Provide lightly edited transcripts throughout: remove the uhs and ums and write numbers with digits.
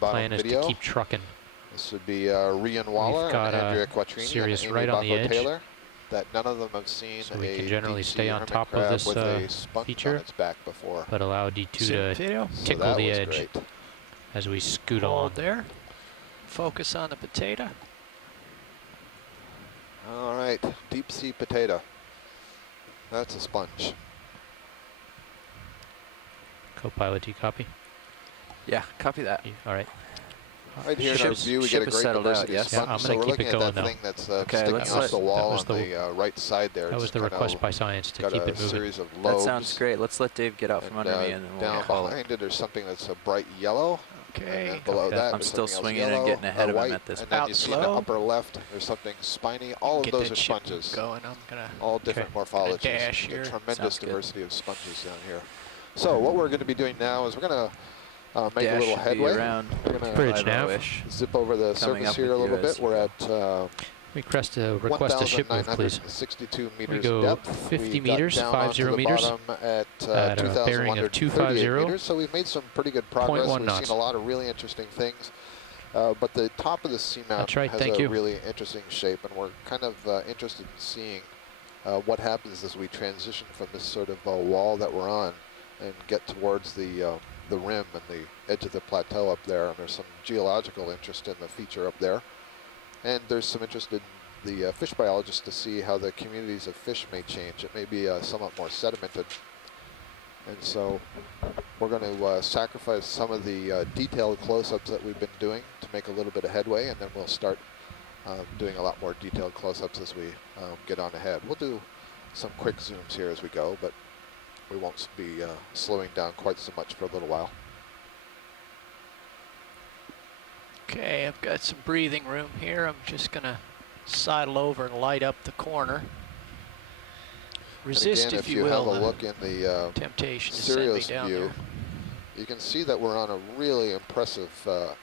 plan is to keep trucking. This would be Rian Waller and Andrea Quattrini Sirius and right on the edge. Taylor. That none of them have seen so we can a generally deep stay sea on top of this feature on its back before. But allow D2 to video. tickle so the edge great. as we scoot Hold on. there. Focus on the potato. All right, deep sea potato. That's a sponge. Co-pilot, do you copy? Yeah, copy that. All right. Right here in our view, we get a great diversity of sponges. I'm so going we're to keep looking it going at that now. thing that's sticking off the wall on the right side there. That was the request by science to keep it moving. Series of lobes. That sounds great. Let's let Dave get out from under me, and then we'll down behind it, there's something that's a bright yellow. Okay. And below that, I'm still swinging and getting ahead of him at this point. And then you see in the upper left, there's something spiny. All of those are sponges. Going. I'm gonna all different morphologies. Dash here. A tremendous diversity of sponges down here. So what we're going to be doing now is we're going to make a little headway. We're going to zip over the surface here a little bit. We're at request a ship move, please. 1,962 meters we go depth. 50 meters, 50 meters at a bearing of 250 meters. So we've made some pretty good progress. We've seen a lot of really interesting things. But the top of the Seamount has a really interesting shape, and we're kind of interested in seeing what happens as we transition from this sort of wall that we're on and get towards the rim and the edge of the plateau up there. And there's some geological interest in the feature up there. And there's some interest in the fish biologists to see how the communities of fish may change. It may be somewhat more sedimented. And so we're going to sacrifice some of the detailed close-ups that we've been doing to make a little bit of headway, and then we'll start doing a lot more detailed close-ups as we get on ahead. We'll do some quick zooms here as we go, but we won't be slowing down quite so much for a little while. Okay, I've got some breathing room here. I'm just gonna sidle over and light up the corner. Resist, again, if you will, have a look in the temptation to send me down view, there. You can see that we're on a really impressive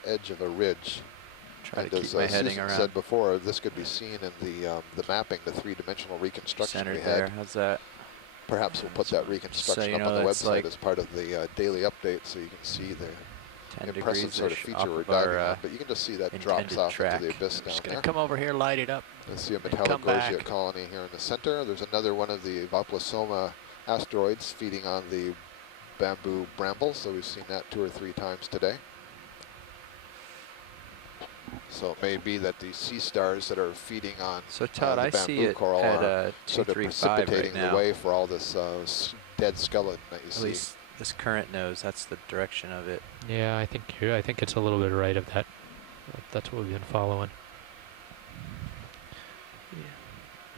edge of a ridge. Try and to keep my heading around. said before, this could be seen in the mapping, the three-dimensional reconstruction Centered we had. there. How's that? Perhaps we'll put that reconstruction up on the website as part of the daily update, so you can see the impressive sort of feature we're diving on. But you can just see that drops off into the abyss down just there. gonna come over here, light it up. You see a metallogorgia colony here in the center. There's another one of the Evaplasoma asteroids feeding on the bamboo bramble, so we've seen that 2 or 3 times today. So it may be that the sea stars that are feeding on Todd, the I see bamboo it coral at are sort of precipitating right the way for all this dead skeleton that you see. At least this current knows that's the direction of it. Yeah, I think it's a little bit right of that. That's what we've been following. Yeah.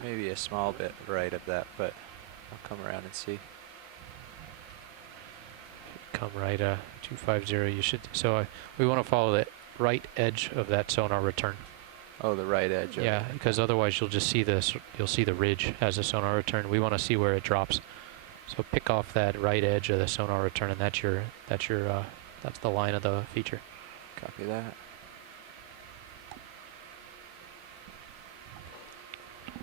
Maybe a small bit right of that, but I'll come around and see. Come right, 250. You should. So we want to follow the right edge of that sonar return. Oh, the right edge. Yeah, because otherwise you'll just see this. You'll see the ridge as a sonar return. We want to see where it drops. So pick off that right edge of the sonar return, and that's the line of the feature. Copy that.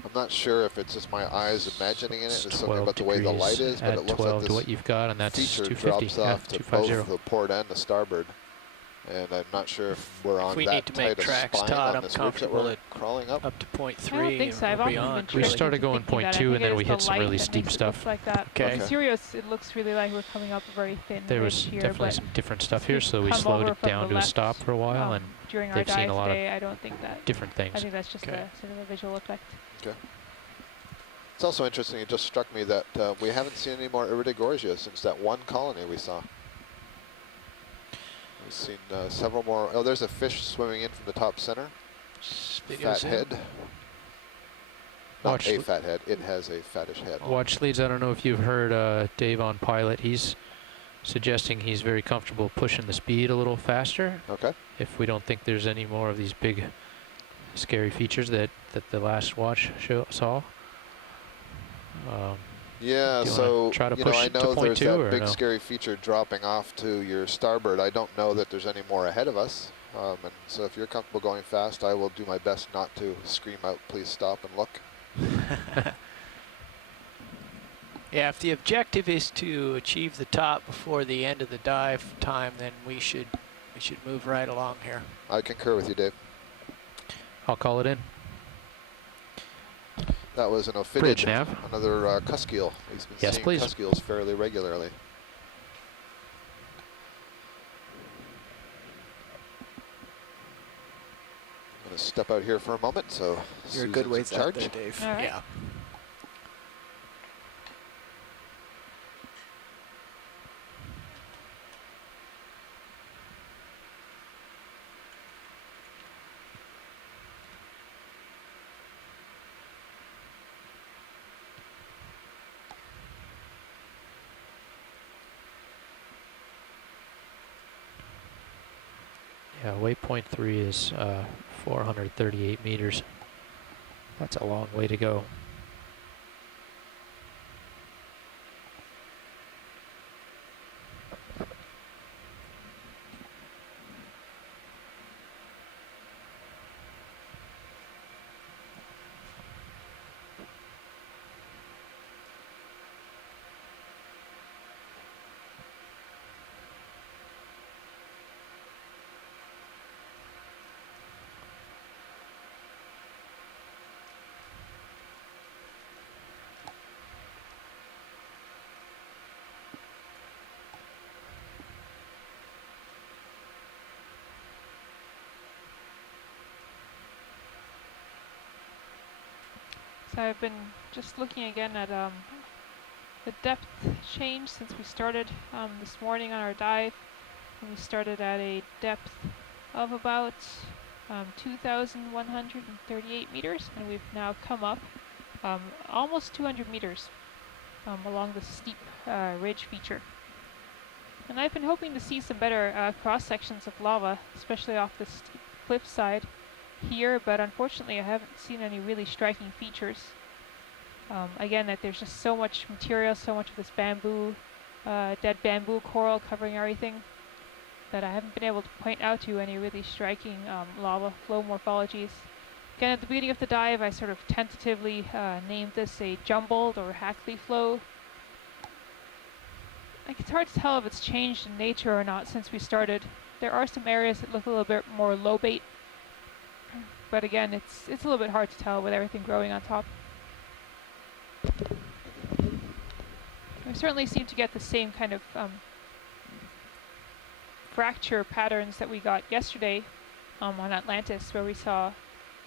I'm not sure if it's just my eyes imagining it. It's something about the way the degrees. light is, but Add it looks 12 like to this what you've got, and that's feature 250. drops off to 250. both the port and the starboard. And I'm not sure if we're on we that need to make tight a tracks, spine Todd, on I'm this ridge that comfortable we're at crawling up. Up to 0.3 I don't think so. I've or often beyond. been We started going 0.2, and then we hit some really steep stuff. Like that. Okay. Sirius, it looks really like we're coming up a very thin There was ridge here, definitely some different stuff here, so we come slowed over it from down the to a left, stop for a while, and during our they've seen dive a lot today, of I don't think that different things. I think that's just Okay. a sort of a visual effect. Okay. It's also interesting, it just struck me that we haven't seen any more Iridogorgia since that one colony we saw. We've seen several more. Oh, there's a fish swimming in from the top center. Fat head. Not a fat head, it has a fattish head. Watch leads, I don't know if you've heard Dave on pilot. He's suggesting he's very comfortable pushing the speed a little faster. Okay. If we don't think there's any more of these big, scary features that the last watch saw. Yeah, so try to you know, I know there's that big no? scary feature dropping off to your starboard. I don't know that there's any more ahead of us. And so if you're comfortable going fast, I will do my best not to scream out, please stop and look. Yeah, if the objective is to achieve the top before the end of the dive time, then we should We should move right along here. I concur with you, Dave. I'll call it in. That was an Ophidian, Bridge nav. another cuskeel. He's been Yes, seeing please. Cuskils fairly regularly. I'm going to step out here for a moment, so You're a Susan's good in ways out charge. there, Dave. All right. Yeah. Yeah, waypoint 3 is 438 meters. That's a long way to go. So I've been just looking again at the depth change since we started this morning on our dive. And we started at a depth of about 2,138 meters, and we've now come up almost 200 meters along the steep ridge feature. And I've been hoping to see some better cross sections of lava, especially off the steep cliff side here, but unfortunately I haven't seen any really striking features. Again, that there's just so much material, so much of this bamboo, dead bamboo coral covering everything, that I haven't been able to point out to you any really striking lava flow morphologies. Again, at the beginning of the dive, I sort of tentatively named this a jumbled or Hackley flow. Like, it's hard to tell if it's changed in nature or not since we started. There are some areas that look a little bit more lobate, but again, it's a little bit hard to tell with everything growing on top. We certainly seem to get the same kind of fracture patterns that we got yesterday on Atlantis, where we saw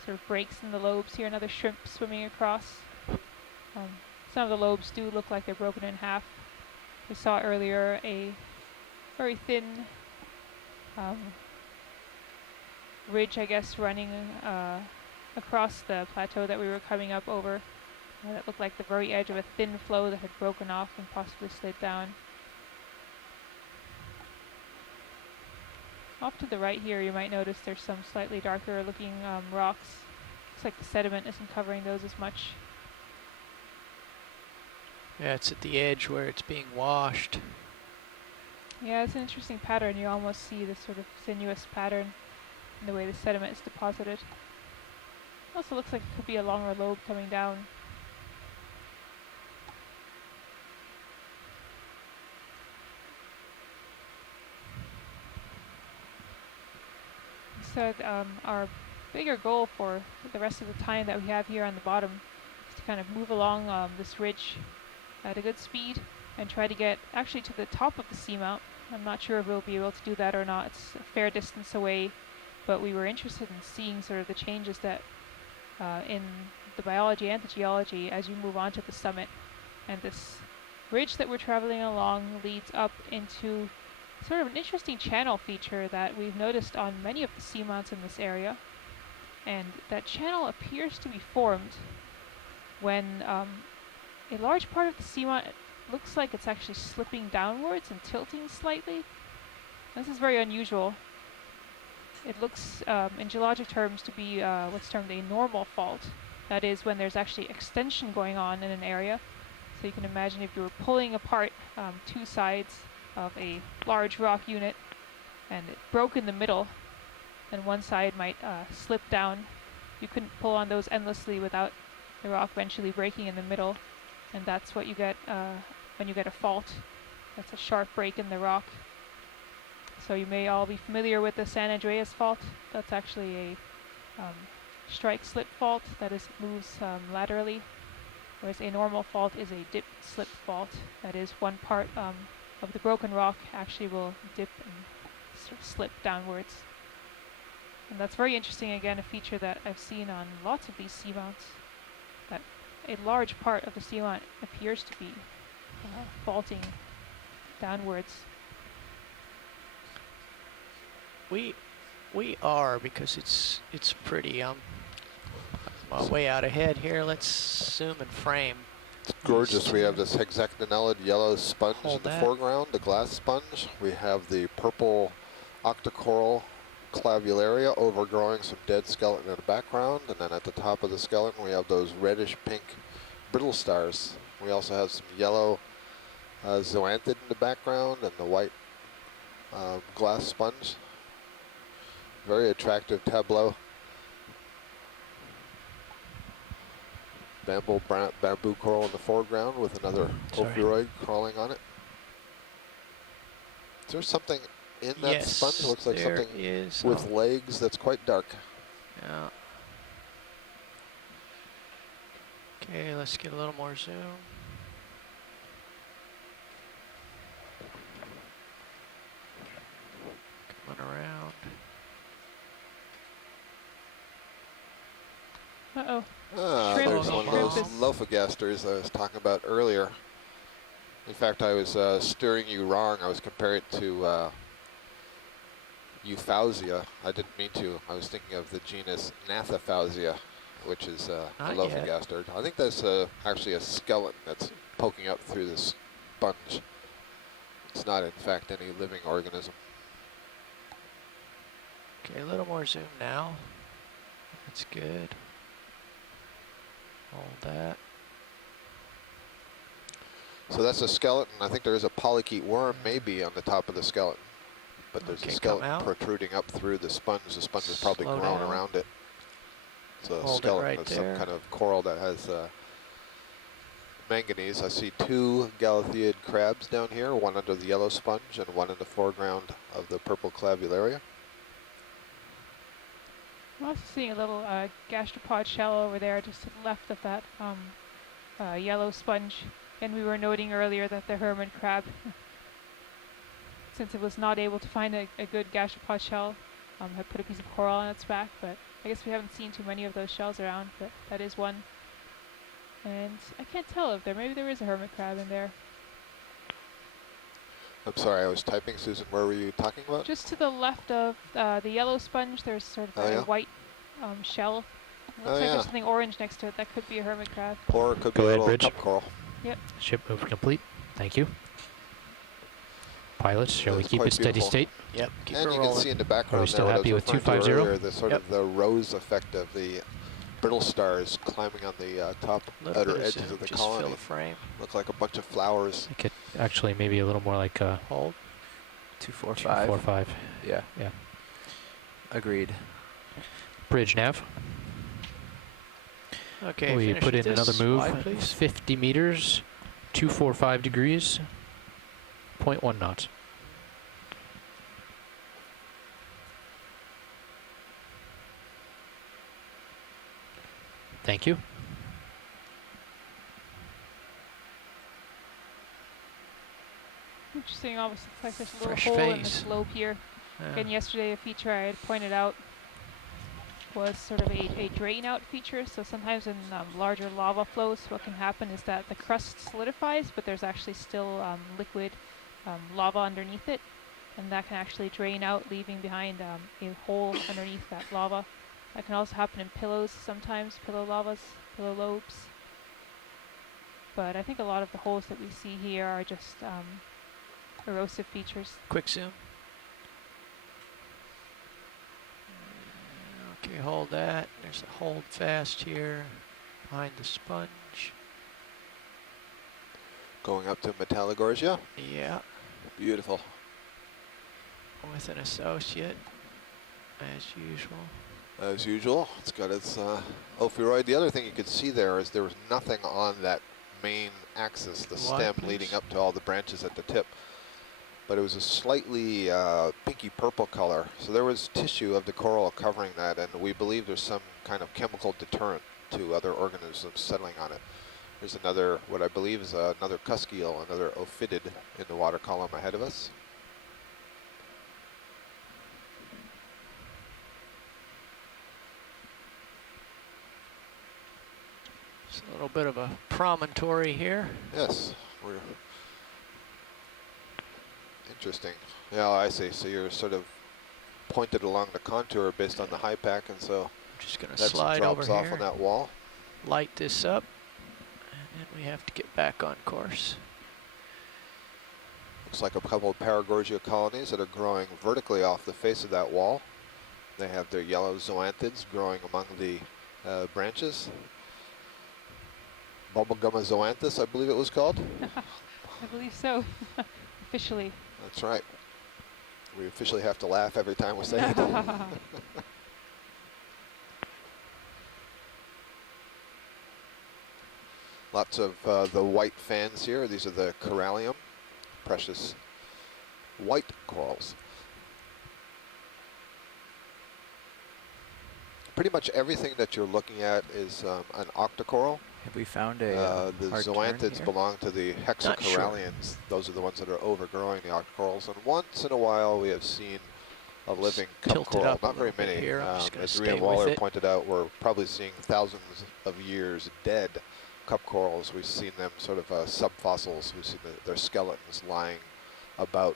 sort of breaks in the lobes here, another shrimp swimming across. Some of the lobes do look like they're broken in half. We saw earlier a very thin ridge, I guess, running across the plateau that we were coming up over. That looked like the very edge of a thin flow that had broken off and possibly slid down. Off to the right here, you might notice there's some slightly darker looking rocks. Looks like the sediment isn't covering those as much. Yeah, it's at the edge where it's being washed. Yeah, it's an interesting pattern. You almost see this sort of sinuous pattern in the way the sediment is deposited. Also looks like it could be a longer lobe coming down. So our bigger goal for the rest of the time that we have here on the bottom is to kind of move along this ridge at a good speed and try to get actually to the top of the seamount. I'm not sure if we'll be able to do that or not. It's a fair distance away, but we were interested in seeing sort of the changes that in the biology and the geology as you move on to the summit. And this ridge that we're traveling along leads up into sort of an interesting channel feature that we've noticed on many of the seamounts in this area. And that channel appears to be formed when a large part of the seamount looks like it's actually slipping downwards and tilting slightly. This is very unusual. It looks, in geologic terms, to be what's termed a normal fault. That is when there's actually extension going on in an area. So you can imagine if you were pulling apart two sides of a large rock unit and it broke in the middle, and one side might slip down. You couldn't pull on those endlessly without the rock eventually breaking in the middle, and that's what you get when you get a fault. That's a sharp break in the rock. So you may all be familiar with the San Andreas fault. That's actually a strike slip fault that moves laterally, whereas a normal fault is a dip slip fault. That is, one part of the broken rock actually will dip and sort of slip downwards. And that's very interesting, again, a feature that I've seen on lots of these seamounts, that a large part of the seamount appears to be faulting downwards. We are, because it's pretty way out ahead here. Let's zoom and frame. It's gorgeous. We have this hexagonellid yellow sponge in the foreground, the glass sponge. We have the purple octocoral clavularia overgrowing some dead skeleton in the background, and then at the top of the skeleton we have those reddish pink brittle stars. We also have some yellow zoanthid in the background and the white glass sponge. Very attractive tableau. Bamboo coral in the foreground with another ophiuroid crawling on it. Is there something in that sponge? It looks like something with legs that's quite dark. Yeah. Okay, let's get a little more zoom. Coming around. Uh-oh. There's one of those lophogasters I was talking about earlier. In fact, I was steering you wrong. I was comparing it to Euphausia. I didn't mean to. I was thinking of the genus Gnathophausia, which is a lophogaster. I think that's actually a skeleton that's poking up through this sponge. It's not, in fact, any living organism. Okay, a little more zoom now. That's good. Hold that. So that's a skeleton. I think there is a polychaete worm maybe on the top of the skeleton. But there's a skeleton protruding up through the sponge. The sponge is probably grown around it. It's a skeleton of some kind of coral that has manganese. I see two Galatheid crabs down here, one under the yellow sponge and one in the foreground of the purple clavularia. I'm also seeing a little gastropod shell over there just to the left of that yellow sponge. And we were noting earlier that the hermit crab, since it was not able to find a good gastropod shell, had put a piece of coral on its back. But I guess we haven't seen too many of those shells around, but that is one. And I can't tell if maybe there is a hermit crab in there. I'm sorry, I was typing, Susan. Where were you talking about? Just to the left of the yellow sponge, there's sort of a white shell. It looks like there's something orange next to it. That could be a hermit crab. Or it could be a little cup coral. Yep. Ship move complete. Thank you. Pilots, shall we keep it steady state? Yep. Keep and it you rolling. can see in the background Are we still happy with 250? The sort of the rose effect of the brittle stars climbing on the top outer edges of the colony. Fill the frame. Look like a bunch of flowers. It could actually maybe a little more like hold. 245. 245. Yeah. Yeah. Agreed. Bridge nav. Okay. We put in another move. Slide, 50 meters, 245 degrees, 0.1 knots. Thank you. Interesting, almost looks like there's a little hole in the slope here. Again, yesterday a feature I had pointed out was sort of a drain out feature. So sometimes in larger lava flows, what can happen is that the crust solidifies, but there's actually still liquid lava underneath it. And that can actually drain out, leaving behind a hole underneath that lava. That can also happen in pillows sometimes, pillow lavas, pillow lobes. But I think a lot of the holes that we see here are just erosive features. Quick zoom. Okay, hold that. There's a hold fast here behind the sponge. Going up to Metallogorgia. Yeah. Beautiful. With an associate, as usual. As usual, it's got its ophiuroid. The other thing you could see there is there was nothing on that main axis, the stem leading up to all the branches at the tip. but it was a slightly pinky purple color. So there was tissue of the coral covering that, and we believe there's some kind of chemical deterrent to other organisms settling on it. There's another, what I believe is another cusk eel, another ophidid in the water column ahead of us. It's a little bit of a promontory here. Yes, we're interesting. Yeah, I see. So you're sort of pointed along the contour based on the high pack, and so I'm just going to that slide over drops off here, on that wall. light this up, and then we have to get back on course. Looks like a couple of Paragorgia colonies that are growing vertically off the face of that wall. They have their yellow zoanthids growing among the branches. Bubblegumma zoanthus, I believe it was called. I believe so, officially. That's right. We officially have to laugh every time we say it. Lots of the white fans here. These are the corallium, precious white corals. Pretty much everything that you're looking at is an octocoral. Have we found a the hard zoanthids turn belong to the hexacorallians. Those are the ones that are overgrowing the octocorals. And once in a while, we have seen a living cup coral. Not very many. Here. As Rhea Waller pointed out, we're probably seeing thousands of years dead cup corals. We've seen them sort of subfossils. We've seen their skeletons lying about,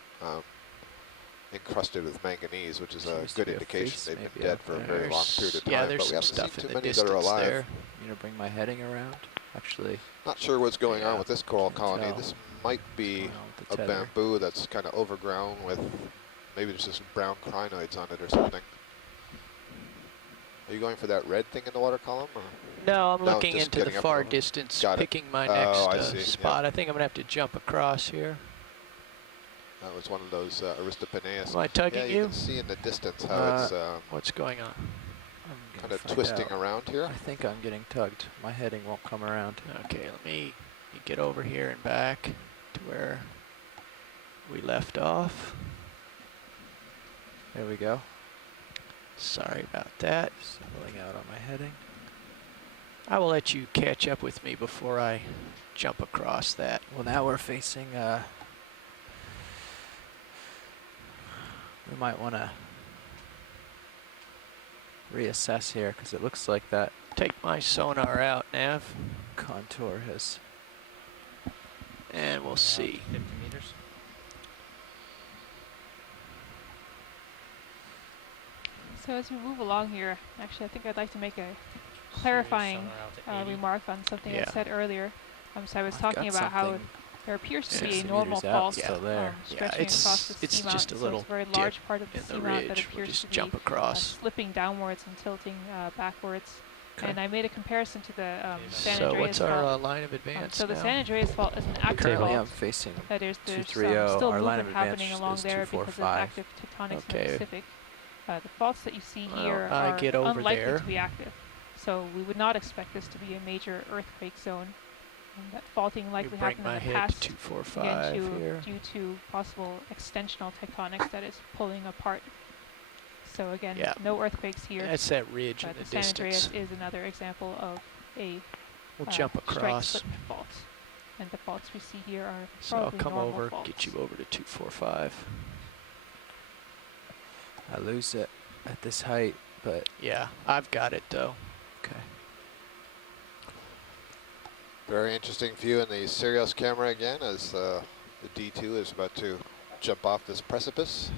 encrusted with manganese, which is a good indication they've been dead for a very long period of time. Yeah, there's but we haven't stuff seen in too the many that are distance alive. there. You know, bring my heading around. Actually, Not sure what's going on with this coral colony. tell This might be what's going a on with the tether. bamboo that's kind of overgrown with, maybe there's just brown crinoids on it or something. Are you going for that red thing in the water column? Or? No, I'm No, looking just into the getting up far over. distance, Got it. picking my Oh, next I see, spot. yeah. I think I'm going to have to jump across here. That was one of those Aristopenaeus. Am I tugging yeah, you can see in the distance how it's What's going on? I'm kind gonna of find twisting out. around here. I think I'm getting tugged. My heading won't come around. Okay, let me get over here and back to where we left off. There we go. Sorry about that. Settling out on my heading. I will let you catch up with me before I jump across that. Well, now we're facing, we might want to reassess here because it looks like that Take my sonar out, Nav, contour has... and we'll see. 50 meters. So as we move along here, actually I think I'd like to make a clarifying remark on something I said earlier. So I was talking about how there appears to be a normal fault still there. stretching across the it's seamount. just a little so it's a very large part of the in the seamount that ridge. We'll appears just to jump be across. slipping downwards and tilting backwards. Okay. And I made a comparison to the San So Andreas what's fault. our line of advance So the now? San Andreas fault is an active Currently I'm fault. facing That is, there's 230. still Our line of movement happening advance along is there because of 245. active tectonics in Okay. the Pacific. The faults that you see Well, here I are get over unlikely there. to be active. So we would not expect this to be a major earthquake zone. That faulting likely bring happened my in the head past, to again, 245 here. due to possible extensional tectonics that is pulling apart. So again, no earthquakes here. That's that ridge in But the the San distance. Andreas is another example of a We'll jump strike across. slip fault. And the faults we see here are So I'll probably come normal over, faults. get you over to 245. I lose it at this height, but Yeah, I've got it though. okay. Very interesting view in the Sirius camera again as the D2 is about to jump off this precipice.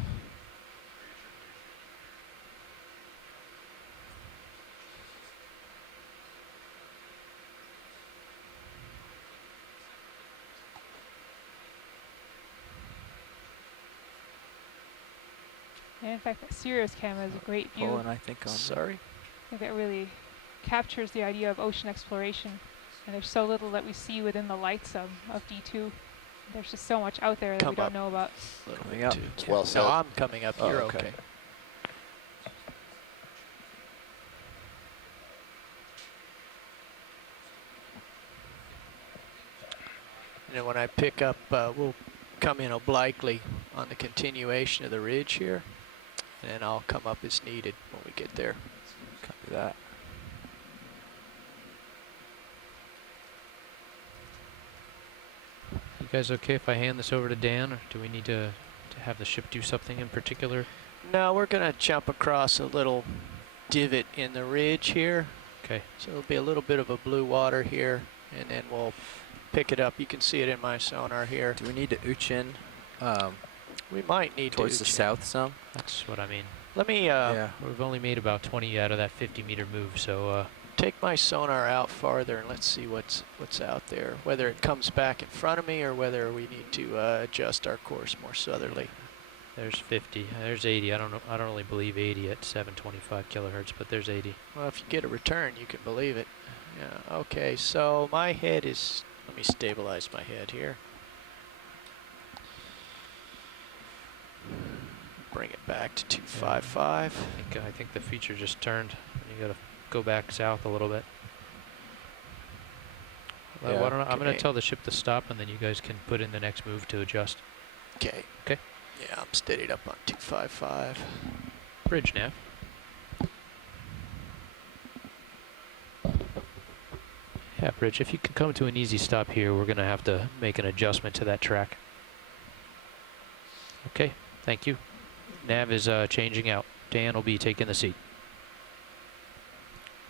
And in fact, that Sirius camera is a great view. Pulling, I think, on Sorry. I think that really captures the idea of ocean exploration. And there's so little that we see within the lights of D2. There's just so much out there that we don't know about. A little Coming bit up. too. It's well said. No, I'm coming up. Oh, You're okay. okay. And then when I pick up, we'll come in obliquely on the continuation of the ridge here, and then I'll come up as needed when we get there. Copy that. You guys okay if I hand this over to Dan, or do we need to have the ship do something in particular? No, we're gonna jump across a little divot in the ridge here. Okay. So there'll be a little bit of a blue water here, and then we'll pick it up. You can see it in my sonar here. Do we need to ooch in We might need towards to the south some? That's what I mean. Let me Yeah. We've only made about 20 out of that 50-meter move, so take my sonar out farther and let's see what's out there. Whether it comes back in front of me or whether we need to adjust our course more southerly. there's 50. There's 80. I don't know. I don't really believe 80 at 725 kilohertz, but there's 80. Well, if you get a return, you can believe it. Yeah. Okay. So my head is. Let me stabilize my head here. Bring it back to 255. I think the feature just turned. You gotta go back south a little bit. Well, Yeah. why don't I'm gonna tell the ship to stop, and then you guys can put in the next move to adjust. Okay. Okay. Yeah, I'm steadied up on 255. Bridge nav. Yeah, Bridge, if you can come to an easy stop here, we're gonna have to make an adjustment to that track. Okay, thank you. Nav is changing out. Dan will be taking the seat.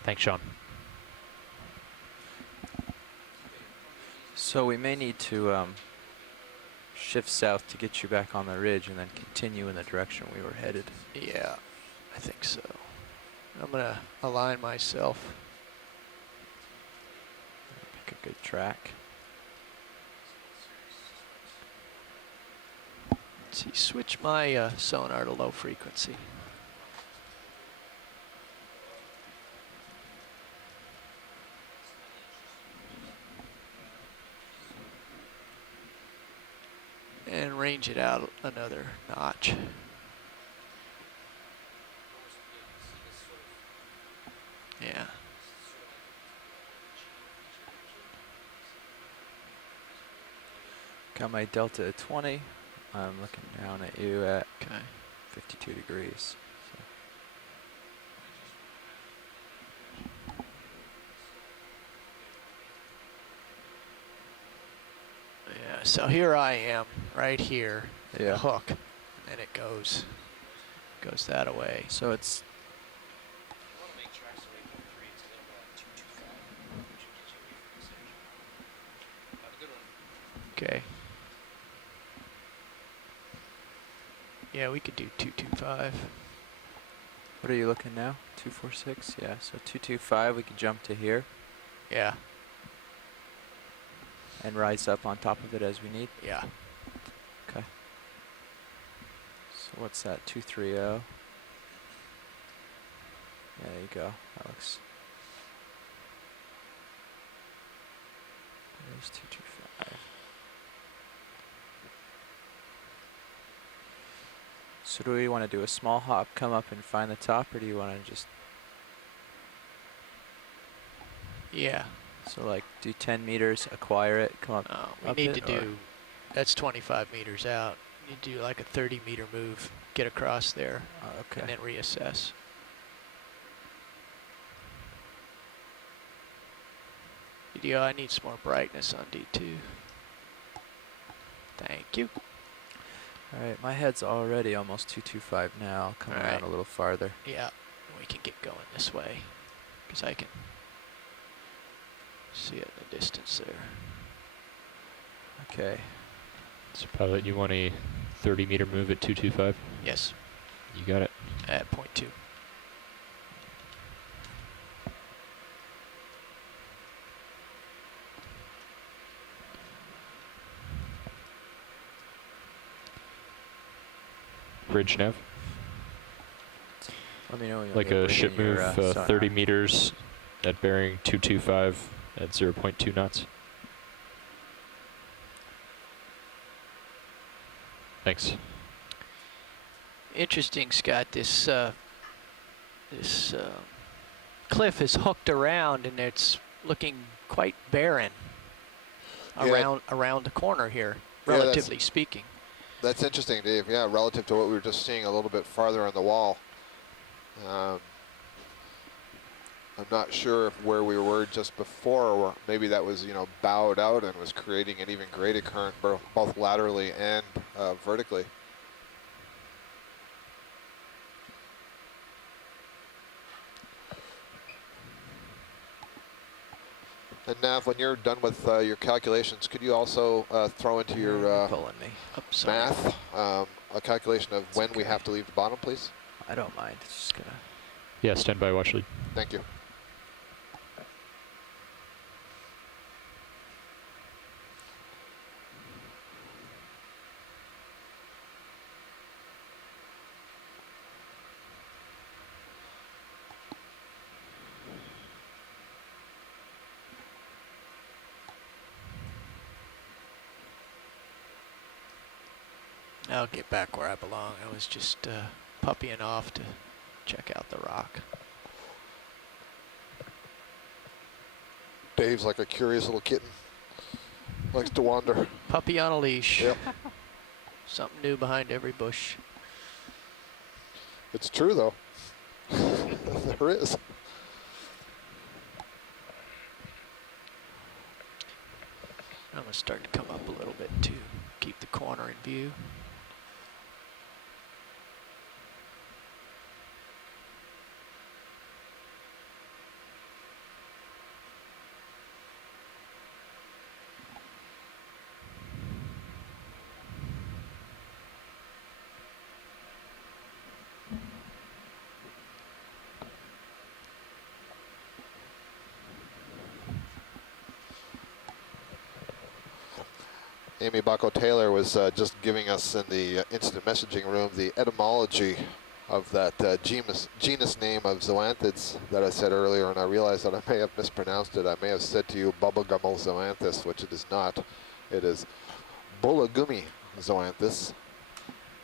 Thanks, Sean. So we may need to shift south to get you back on the ridge and then continue in the direction we were headed. Yeah, I think so. I'm gonna align myself. Pick a good track. Let's see, switch my sonar to low frequency. And range it out another notch. Yeah. Got my delta at 20. I'm looking down at you at Okay. 52 degrees. Yeah, so here I am, right here, Yeah. the hook, and then it goes that away. So it's Okay. Yeah, we could do 225. what are you looking now? 246? Yeah, so 225 we could jump to here Yeah, and rise up on top of it as we need. yeah. Okay. So what's that? 230. Yeah, there you go. That looks. There's 225. So do we want to do a small hop, come up and find the top, or do you want to just Yeah. so like do 10 meters, acquire it, come up? No, we up need it, to or- do, that's 25 meters out. You need to do like a 30-meter move, get across there, Oh, okay. and then reassess. Video, I need some more brightness on D2. Thank you. All right, my head's already almost 225 now. I'll come All around right. a little farther. Yeah, we can get going this way, because I can see it in the distance there. Okay. So pilot, you want a 30-meter move at 225? Yes, You got it. at point 2. Bridge nav. Let me know when you Like want me to a bring ship in your, move, sonar. 30 meters at bearing 225 at 0.2 knots. Thanks. Interesting, Scott. This cliff is hooked around, and it's looking quite barren Yeah. around the corner here, Yeah, that's- relatively speaking. That's interesting, Dave. Yeah, relative to what we were just seeing a little bit farther on the wall. I'm not sure if where we were just before, or maybe that was, you know, bowed out and was creating an even greater current, both laterally and vertically. And Nav, when you're done with your calculations, could you also throw into your math a calculation of when we have to leave the bottom, please? I don't mind. It's just gonna. Yeah, stand by, watch lead. Thank you. I'll get back where I belong. I was just puppying off to check out the rock. Dave's like a curious little kitten. Likes to wander. Puppy on a leash. Yep. Something new behind every bush. It's true, though. There is. I'm going to start to come up a little bit to keep the corner in view. Amy Bacco-Taylor was just giving us in the instant messaging room the etymology of that genus name of zoanthids that I said earlier, and I realized that I may have mispronounced it. I may have said to you bubblegummal zoanthus, which it is not. It is Bullagummi zoanthus,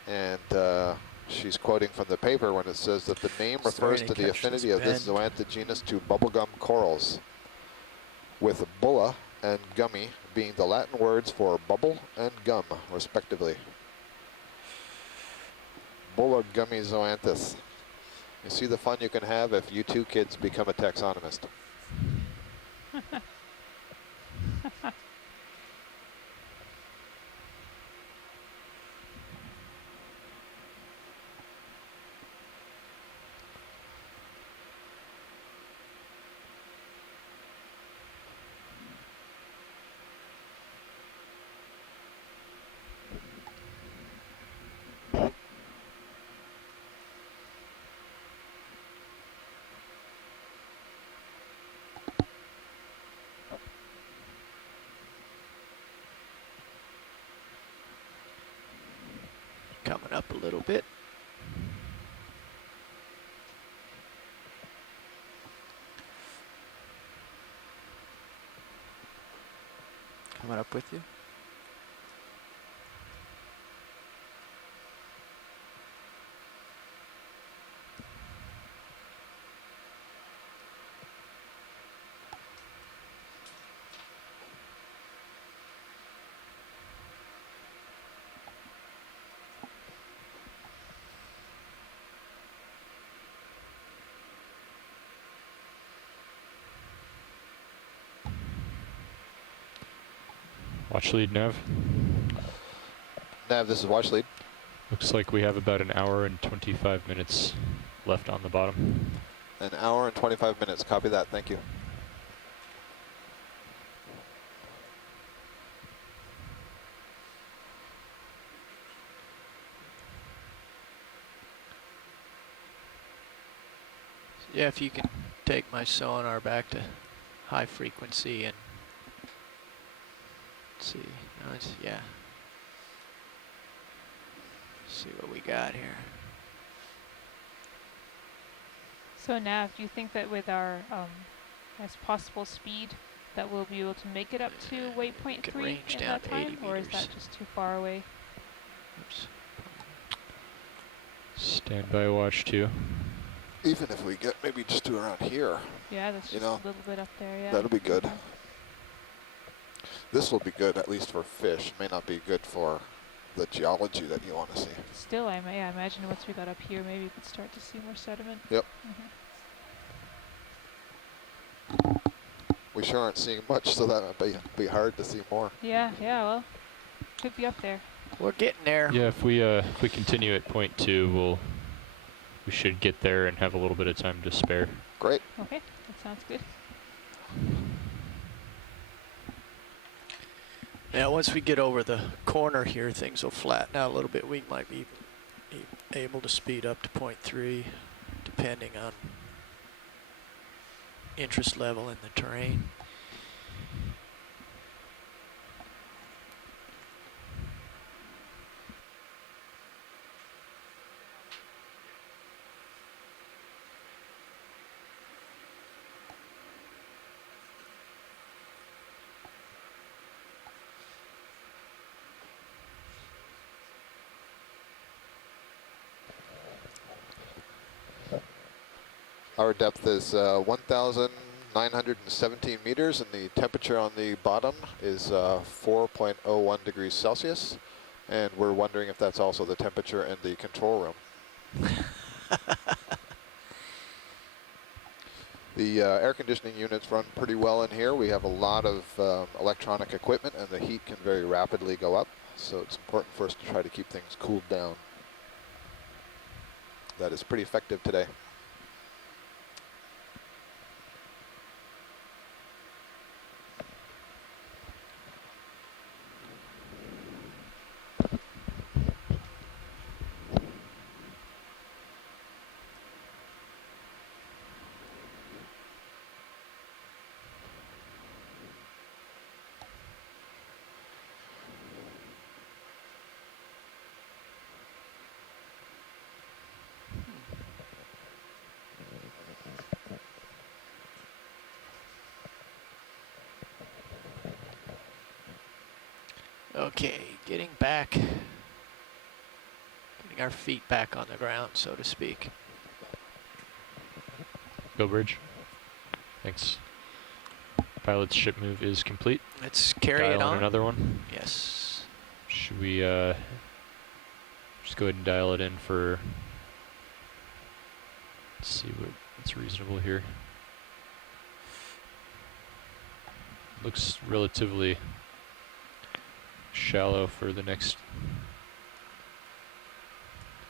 and she's quoting from the paper when it says that the name refers to the affinity of this zoanthid genus to bubblegum corals, with bulla and gummy being the Latin words for bubble and gum, respectively. Bullagummi zoanthus. You see the fun you can have if you two kids become a taxonomist. Coming up a little bit. Coming up with you. Watch lead, Nav. Nav, this is watch lead. Looks like we have about an hour and 25 minutes left on the bottom. An hour and 25 minutes. Copy that. Thank you. Yeah, if you can take my sonar back to high frequency and see. No, it's, yeah. See what we got here. So Nav, do you think that with our as possible speed that we'll be able to make it up to waypoint 3 in that time, or is that just too far away? Oops. Stand by, watch 2. Even if we get maybe just to around here. Yeah, that's just a little bit up there, yeah. That'll be good. This will be good, at least for fish. May not be good for the geology that you want to see. Still, I imagine once we got up here, maybe we could start to see more sediment. Yep. We sure aren't seeing much, so that would be hard to see more. Yeah, well, could be up there. We're getting there. Yeah, if we continue at point 2, we should get there and have a little bit of time to spare. Great. Okay, that sounds good. Now, once we get over the corner here, things will flatten out a little bit. We might be able to speed up to point 3, depending on interest level in the terrain. Our depth is 1,917 meters, and the temperature on the bottom is 4.01 degrees Celsius. And we're wondering if that's also the temperature in the control room. The air conditioning units run pretty well in here. We have a lot of electronic equipment, and the heat can very rapidly go up. So it's important for us to try to keep things cooled down. That is pretty effective today. Okay, getting our feet back on the ground, so to speak. Go bridge. Thanks. Pilot's ship move is complete. Let's carry it on. Another one. Yes. Should we just go ahead and dial it in for? Let's see what's reasonable here. Looks relatively shallow for the next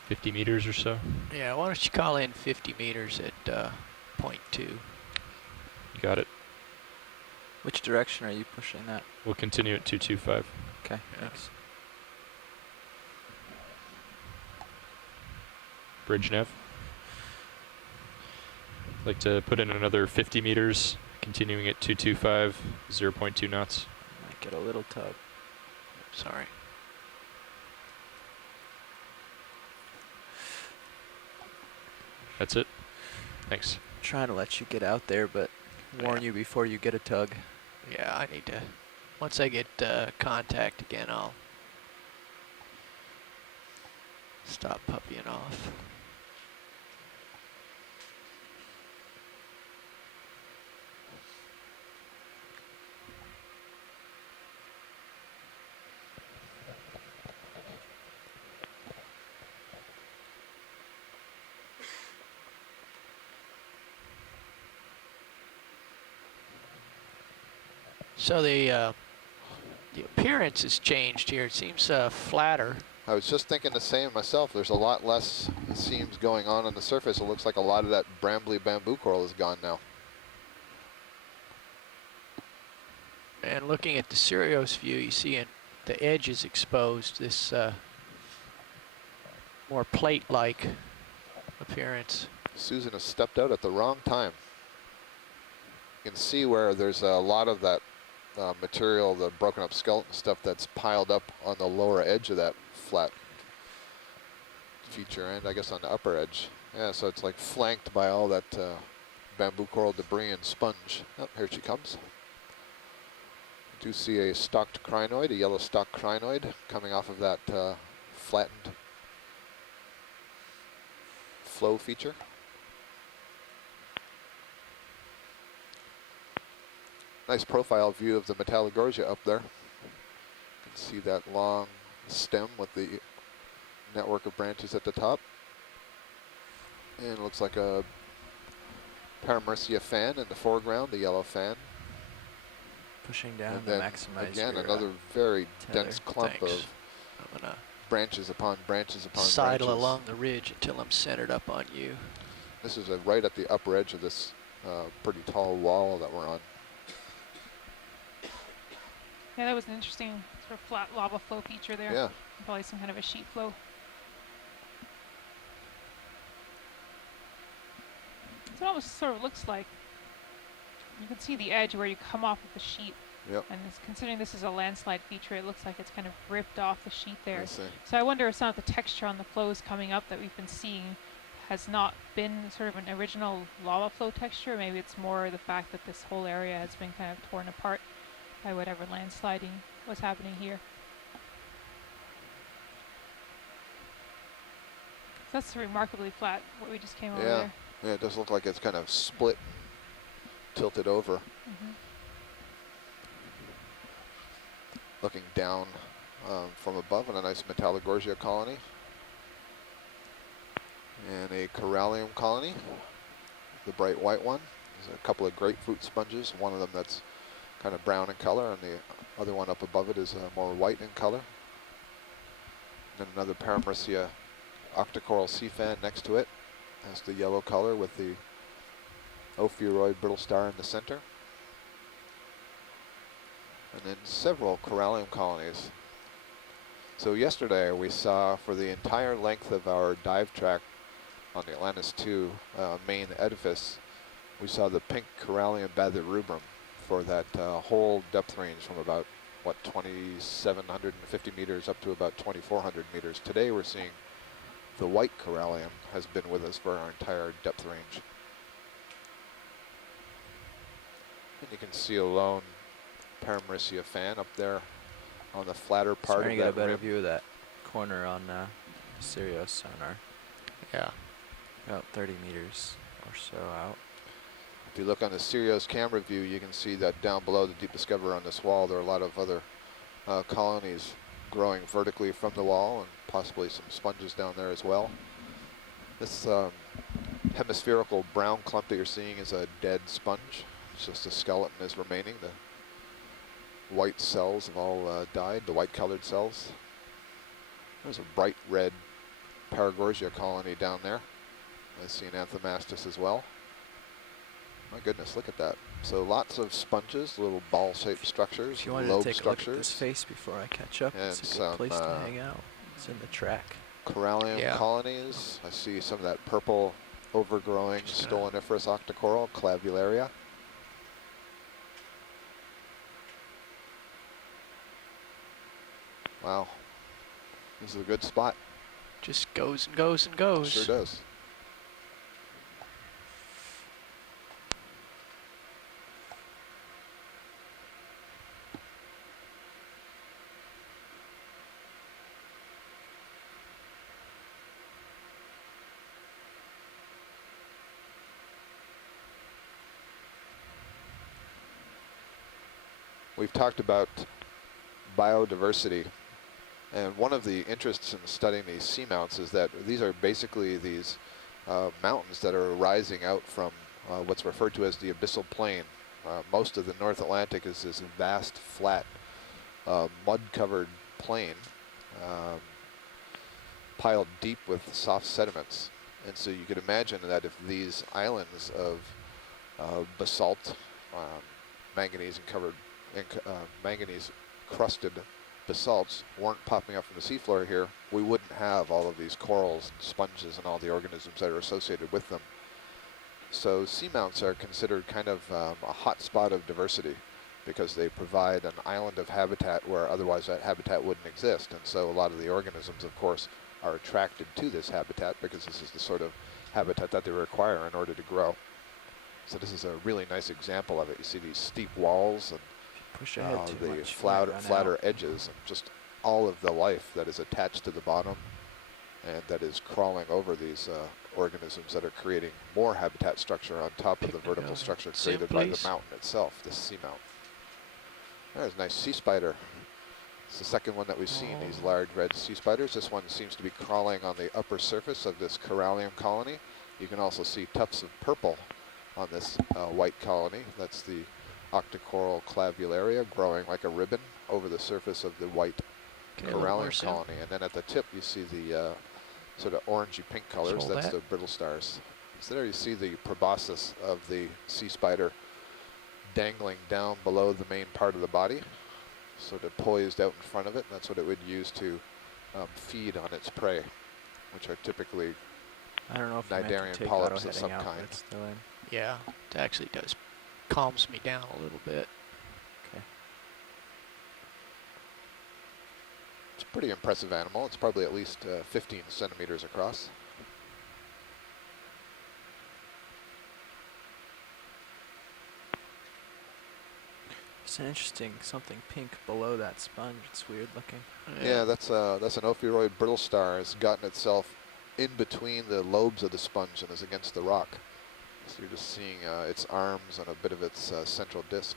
50 meters or so. Yeah, why don't you call in 50 meters at point 2. You got it. Which direction are you pushing that? We'll continue at 225. Okay, thanks. Bridge nav. I'd like to put in another 50 meters, continuing at 225, 0.2 knots. Might get a little tug. Sorry. That's it. Thanks. Trying to let you get out there, but warn you before you get a tug. Yeah, I need to. Once I get contact again, I'll stop puppying off. So the appearance has changed here. It seems flatter. I was just thinking the same myself. There's a lot less seams going on the surface. It looks like a lot of that brambly bamboo coral is gone now. And looking at the Sirius view, you see the edge is exposed, this more plate-like appearance. Susan has stepped out at the wrong time. You can see where there's a lot of that material, the broken up skeleton stuff that's piled up on the lower edge of that flat feature, and I guess on the upper edge. Yeah, so it's like flanked by all that bamboo coral debris and sponge. Oh, here she comes. I do see a stalked crinoid, a yellow stalked crinoid coming off of that flattened flow feature. Nice profile view of the Metallogorgia up there. You can see that long stem with the network of branches at the top. And it looks like a Paramercia fan in the foreground, the yellow fan. Pushing down and to then maximize again, your, another very tether. dense clump of I'm gonna branches upon branches upon sidle branches. along the ridge until I'm centered up on you. This is right at the upper edge of this pretty tall wall that we're on. Yeah, that was an interesting sort of flat lava flow feature there. Yeah. Probably some kind of a sheet flow. So it almost sort of looks like you can see the edge where you come off of the sheet. Yep. And considering this is a landslide feature, it looks like it's kind of ripped off the sheet there. I see. So I wonder if some of the texture on the flows coming up that we've been seeing has not been sort of an original lava flow texture. Maybe it's more the fact that this whole area has been kind of torn apart by whatever landsliding was happening here. So that's remarkably flat, what we just came over there. Yeah, it does look like it's kind of split, tilted over. Looking down from above on a nice Metallogorgia colony. And a Corallium colony, the bright white one. There's a couple of grapefruit sponges, one of them that's kind of brown in color, and the other one up above it is more white in color. And then another Paramercia octocoral sea fan next to it. That's the yellow color with the Ophiuroid brittle star in the center. And then several Corallium colonies. So yesterday we saw, for the entire length of our dive track on the Atlantis II main edifice, we saw the pink Corallium bathyruberum for that whole depth range from about, what, 2,750 meters up to about 2,400 meters. Today we're seeing the white Corallium has been with us for our entire depth range. And you can see a lone Paramercia fan up there on the flatter part of that to get a better rim. view of that corner on Sirius sonar. Yeah. About 30 meters or so out. If you look on the Sirius camera view, you can see that down below the Deep Discoverer on this wall, there are a lot of other colonies growing vertically from the wall, and possibly some sponges down there as well. This hemispherical brown clump that you're seeing is a dead sponge. It's just the skeleton is remaining. The white cells have all died, the white colored cells. There's a bright red Paragorgia colony down there. I see an Anthomastus as well. My goodness, look at that. So lots of sponges, little ball-shaped structures, if you wanted lobe to take structures. a look at this face before I catch up, and it's a good place to hang out. It's in the track. Corallium colonies. I see some of that purple overgrowing stoloniferous octocoral, clavularia. Wow, this is a good spot. Just goes and goes and goes. Sure does. We've talked about biodiversity, and one of the interests in studying these seamounts is that these are basically these mountains that are rising out from what's referred to as the abyssal plain. Most of the North Atlantic is this vast, flat, mud-covered plain piled deep with soft sediments. And so you could imagine that if these islands of basalt, manganese-crusted basalts weren't popping up from the seafloor here, we wouldn't have all of these corals and sponges and all the organisms that are associated with them. So seamounts are considered kind of a hot spot of diversity because they provide an island of habitat where otherwise that habitat wouldn't exist. And so a lot of the organisms, of course, are attracted to this habitat because this is the sort of habitat that they require in order to grow. So this is a really nice example of it. You see these steep walls and push ahead too the much, flatter edges, and just all of the life that is attached to the bottom and that is crawling over these organisms that are creating more habitat structure on top of the vertical structure created by the mountain itself, the seamount. There's a nice sea spider It's the second one that we've seen, these large red sea spiders. This one seems to be crawling on the upper surface of this corallium colony. You can also see tufts of purple on this white colony. That's the octocoral clavularia growing like a ribbon over the surface of the white corallium colony. And then at the tip you see the sort of orangey pink colors. That's the brittle stars. So there you see the proboscis of the sea spider dangling down below the main part of the body, sort of poised out in front of it. That's what it would use to feed on its prey, which are typically Cnidarian polyps of some kind. Yeah, it actually does calms me down a little bit. Okay. It's a pretty impressive animal. It's probably at least 15 centimeters across. It's an interesting something pink below that sponge. It's weird looking. Yeah, that's an ophiuroid brittle star. It's gotten itself in between the lobes of the sponge and is against the rock. So you're just seeing its arms and a bit of its central disc.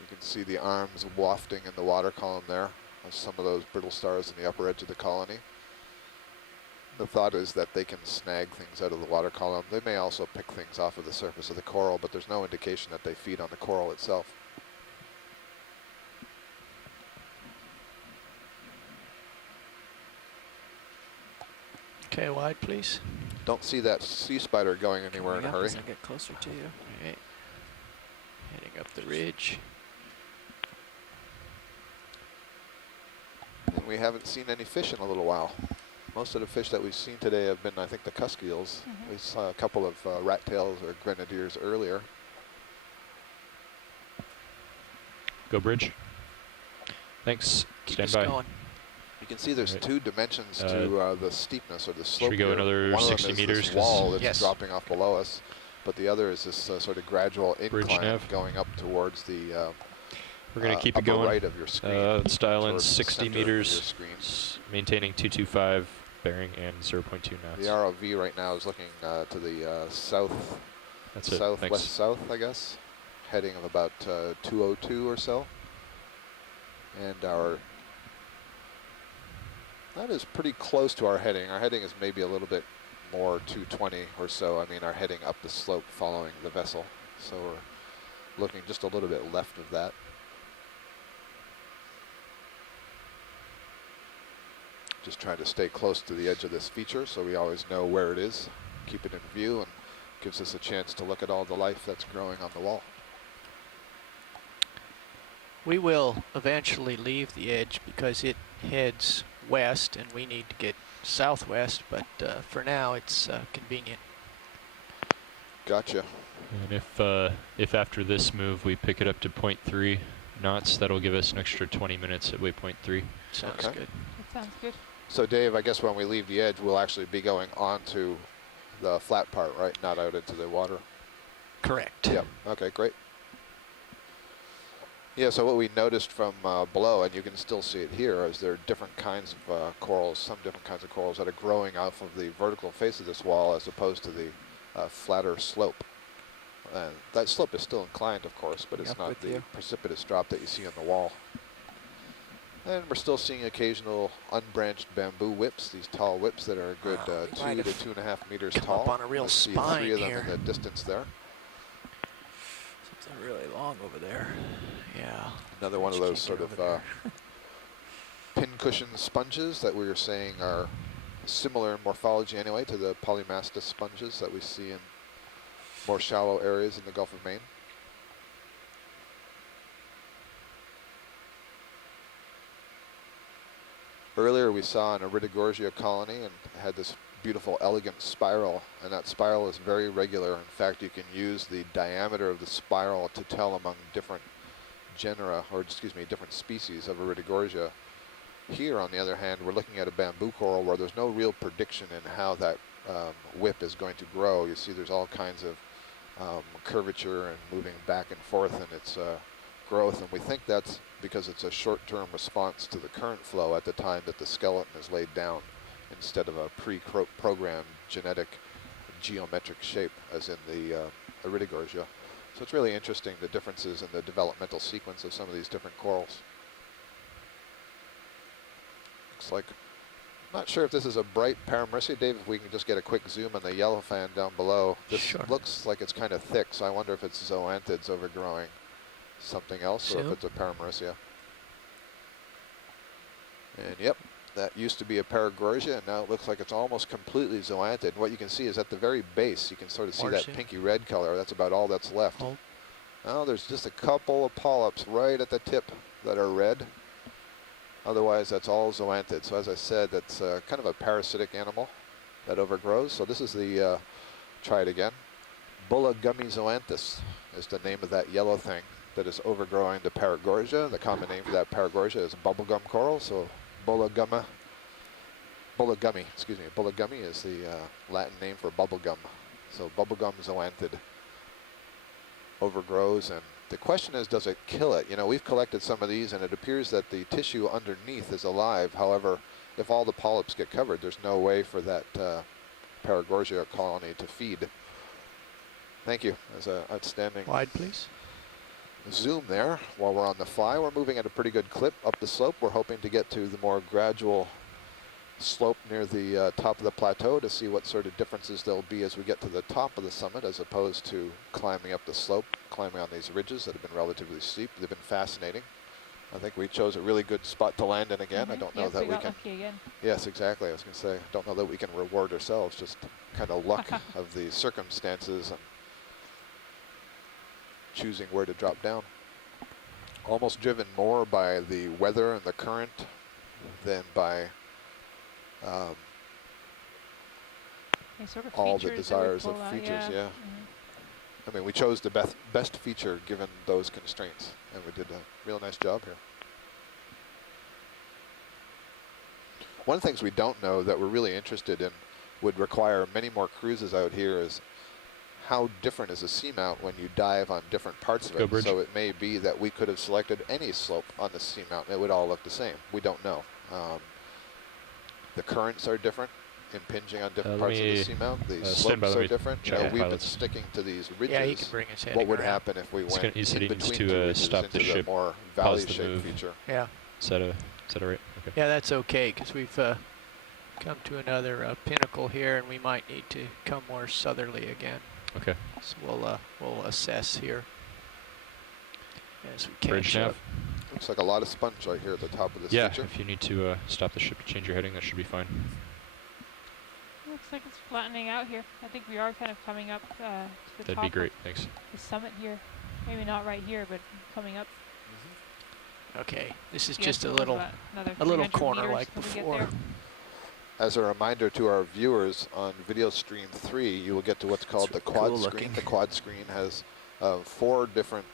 You can see the arms wafting in the water column there of some of those brittle stars in the upper edge of the colony. The thought is that they can snag things out of the water column. They may also pick things off of the surface of the coral, but there's no indication that they feed on the coral itself. Okay, wide, please. Don't see that sea spider going anywhere in a hurry. As I get closer to you. All right. Heading up the ridge. And we haven't seen any fish in a little while. Most of the fish that we've seen today have been, I think, the cusk eels. We saw a couple of rat tails or grenadiers earlier. Go bridge. Thanks. Keep Stand by. going. You can see there's two dimensions to the steepness or the slope. Should we go another One 60 of them meters? Is this wall that's dropping off below us, but the other is this sort of gradual incline going up towards the we're going to keep it going. Right of your screen. Let's dial in 60 meters, maintaining 225 bearing and 0.2 knots. The ROV right now is looking to the southwest south, I guess, heading of about 202 or so. And that is pretty close to our heading. Our heading is maybe a little bit more 220 or so. I mean, our heading up the slope following the vessel. So we're looking just a little bit left of that. Just trying to stay close to the edge of this feature so we always know where it is, keep it in view, and gives us a chance to look at all the life that's growing on the wall. We will eventually leave the edge because it heads west and we need to get southwest, but for now it's convenient. Gotcha. And if after this move we pick it up to 0.3 knots, that'll give us an extra 20 minutes at waypoint 3. Sounds good. That sounds good. So Dave, I guess when we leave the edge, we'll actually be going onto the flat part, right? Not out into the water. Correct. Yep. Okay, great. Yeah, so what we noticed from below, and you can still see it here, is there are different kinds of corals, some different kinds of corals that are growing off of the vertical face of this wall as opposed to the flatter slope. And that slope is still inclined, of course, but it's not the precipitous drop that you see on the wall. And we're still seeing occasional unbranched bamboo whips, these tall whips that are a good 2 to 2.5 meters tall. Up on a real spine see 3 of them here. in the distance there. Something really long over there. Yeah. Another one of those sort of pincushion sponges that we were saying are similar in morphology anyway to the polymastus sponges that we see in more shallow areas in the Gulf of Maine. Earlier we saw an Iridogorgia colony and had this beautiful elegant spiral, and that spiral is very regular. In fact, you can use the diameter of the spiral to tell among different genera, or excuse me, different species of Iridogorgia. Here, on the other hand, we're looking at a bamboo coral where there's no real prediction in how that whip is going to grow. You see there's all kinds of curvature and moving back and forth in its growth, and we think that's because it's a short-term response to the current flow at the time that the skeleton is laid down, instead of a pre-programmed genetic geometric shape as in the Iridogorgia. So it's really interesting, the differences in the developmental sequence of some of these different corals. Looks like, I'm not sure if this is a bright Paramecia. Dave, if we can just get a quick zoom on the yellowfin down below. This sure. looks like it's kind of thick, so I wonder if it's zoanthids overgrowing something else, or if it's a Paramecia. And yep, that used to be a Paragorgia, and now it looks like it's almost completely zoanthid. And what you can see is at the very base, you can sort of see that pinky red color. That's about all that's left. Oh. Now there's just a couple of polyps right at the tip that are red. Otherwise, that's all zoanthid. So as I said, that's kind of a parasitic animal that overgrows. So this is the, try it again, Bulla gummy zoanthus is the name of that yellow thing that is overgrowing the Paragorgia. The common name for that Paragorgia is bubblegum coral. So Bulla gummy is the Latin name for bubblegum. So bubblegum zoanthid overgrows, and the question is, does it kill it? You know, we've collected some of these, and it appears that the tissue underneath is alive. However, if all the polyps get covered, there's no way for that Paragorgia colony to feed. Thank you. That's an outstanding wide, please. Zoom there. While we're on the fly, we're moving at a pretty good clip up the slope. We're hoping to get to the more gradual slope near the top of the plateau to see what sort of differences there'll be as we get to the top of the summit, as opposed to climbing up the slope, climbing on these ridges that have been relatively steep. They've been fascinating. I think we chose a really good spot to land in again. I don't know that we can. Yes, exactly. I was going to say, I don't know that we can reward ourselves, just kind of luck of the circumstances and choosing where to drop down. Almost driven more by the weather and the current than by all the desires of features. Yeah. I mean, we chose the best feature given those constraints, and we did a real nice job here. One of the things we don't know that we're really interested in, would require many more cruises out here, is how different is a seamount when you dive on different parts of it. So it may be that we could have selected any slope on the seamount and it would all look the same. We don't know. The currents are different, impinging on different parts of the seamount. The slopes are different. You know, we've been sticking to these ridges. Yeah, he can bring his head what would happen if we went in between two ridges stop the into ship, the more valley-shaped feature? Yeah. Is that right? Okay. Yeah, that's okay, because we've come to another pinnacle here, and we might need to come more southerly again. Okay. So we'll assess here as we catch up. Looks like a lot of sponge right here at the top of this feature. Yeah, if you need to stop the ship to change your heading, that should be fine. Looks like it's flattening out here. I think we are kind of coming up to the top. That'd be great, thanks. The summit here. Maybe not right here, but coming up. Okay, this is just a little corner like before. As a reminder to our viewers, on video stream 3, you will get to what's called the quad screen. The quad screen has 4 different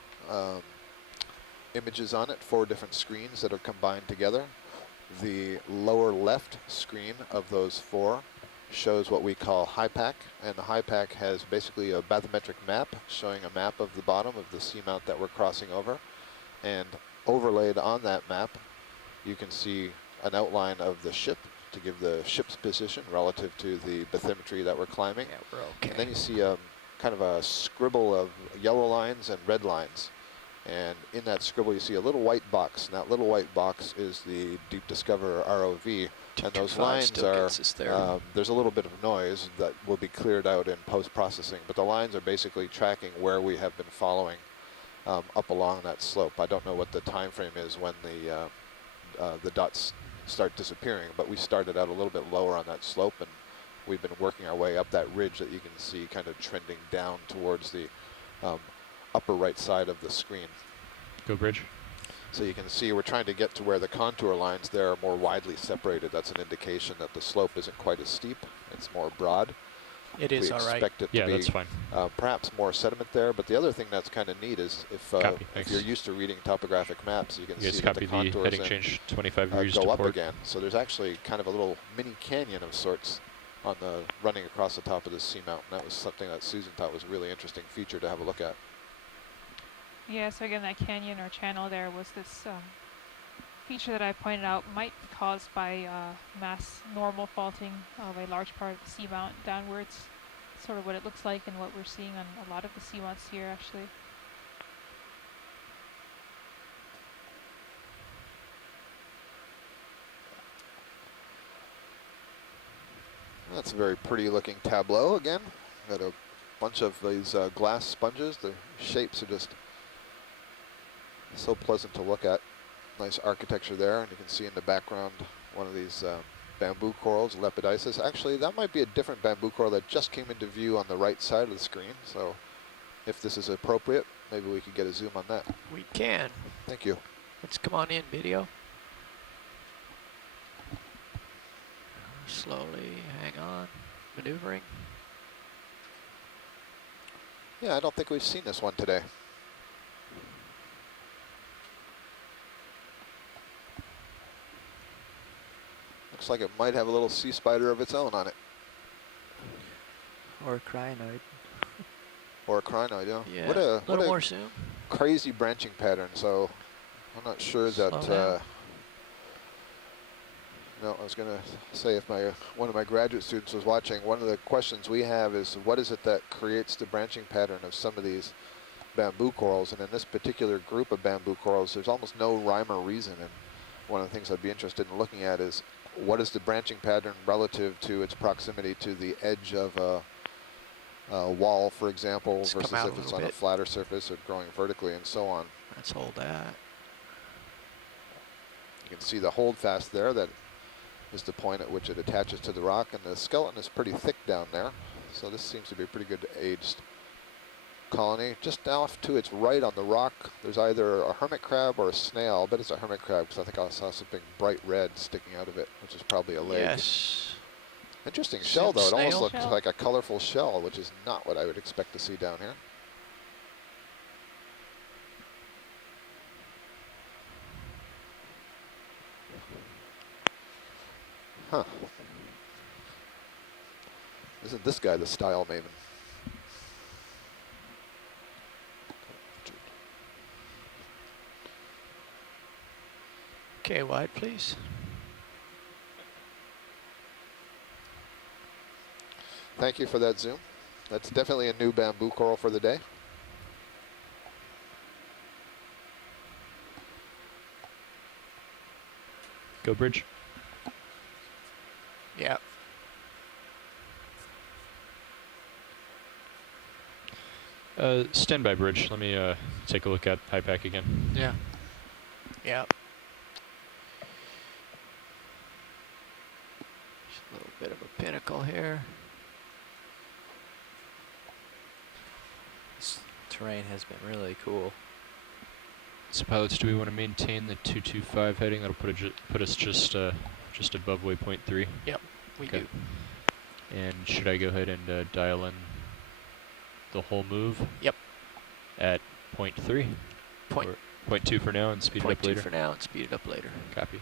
images on it, 4 different screens that are combined together. The lower left screen of those 4 shows what we call HiPAC, and the HiPAC has basically a bathymetric map showing a map of the bottom of the seamount that we're crossing over, and overlaid on that map you can see an outline of the ship to give the ship's position relative to the bathymetry that we're climbing. Yeah, we're okay. And then you see kind of a scribble of yellow lines and red lines. And in that scribble you see a little white box, and that little white box is the Deep Discoverer ROV. And those lines are, there's a little bit of noise that will be cleared out in post-processing, but the lines are basically tracking where we have been following up along that slope. I don't know what the time frame is when the dots start disappearing, but we started out a little bit lower on that slope, and we've been working our way up that ridge that you can see kind of trending down towards the upper right side of the screen. Go bridge. So you can see we're trying to get to where the contour lines there are more widely separated. That's an indication that the slope isn't quite as steep. It's more broad. It is all right. We expect it to be that's fine. Perhaps more sediment there, but the other thing that's kind of neat is if you're used to reading topographic maps, you can see that the contours heading change 25 degrees go to up port. again. So there's actually kind of a little mini canyon of sorts on the running across the top of the seamount. And that was something that Susan thought was a really interesting feature to have a look at. Yeah, so again, that canyon or channel there was this feature that I pointed out might be caused by mass normal faulting of a large part of the seamount downwards. that's sort of what it looks like and what we're seeing on a lot of the seamounts here, actually. That's a very pretty looking tableau again. Got a bunch of these glass sponges. The shapes are just so pleasant to look at. Nice architecture there, and you can see in the background one of these bamboo corals, Lepidopsis. Actually, that might be a different bamboo coral that just came into view on the right side of the screen. So if this is appropriate, maybe we could get a zoom on that. We can. Thank you. Let's come on in, video. Slowly, hang on, maneuvering. Yeah, I don't think we've seen this one today. Looks like it might have a little sea spider of its own on it. Or a crinoid. Or a crinoid, yeah. Yeah, What a little more zoom. Crazy branching pattern. So I'm not sure that. No, I was going to say if one of my graduate students was watching, one of the questions we have is what is it that creates the branching pattern of some of these bamboo corals? And in this particular group of bamboo corals, there's almost no rhyme or reason. And one of the things I'd be interested in looking at is what is the branching pattern relative to its proximity to the edge of a wall, for example, versus if it's on a flatter surface or growing vertically and so on. Let's hold that. You can see the holdfast there. That is the point at which it attaches to the rock, and the skeleton is pretty thick down there. So this seems to be a pretty good aged colony. Just off to its right on the rock, there's either a hermit crab or a snail. I bet it's a hermit crab because I think I saw something bright red sticking out of it, which is probably a leg. Yes. Interesting shell, though. It almost looks like a colorful shell, which is not what I would expect to see down here. Huh. Isn't this guy the style maven? Okay, wide, please. Thank you for that zoom. That's definitely a new bamboo coral for the day. Go bridge. Yeah. Stand by bridge. Let me take a look at high pack again. Yeah. Yeah. Just a little bit of a pinnacle here. This terrain has been really cool. So pilots, do we want to maintain the 225 heading? That'll put us just above waypoint 3. Yep, we do. And should I go ahead and dial in the whole move? Yep. At point 3? Point 2 for now and speed it up later? Point 2 for now and speed it up later. Copy.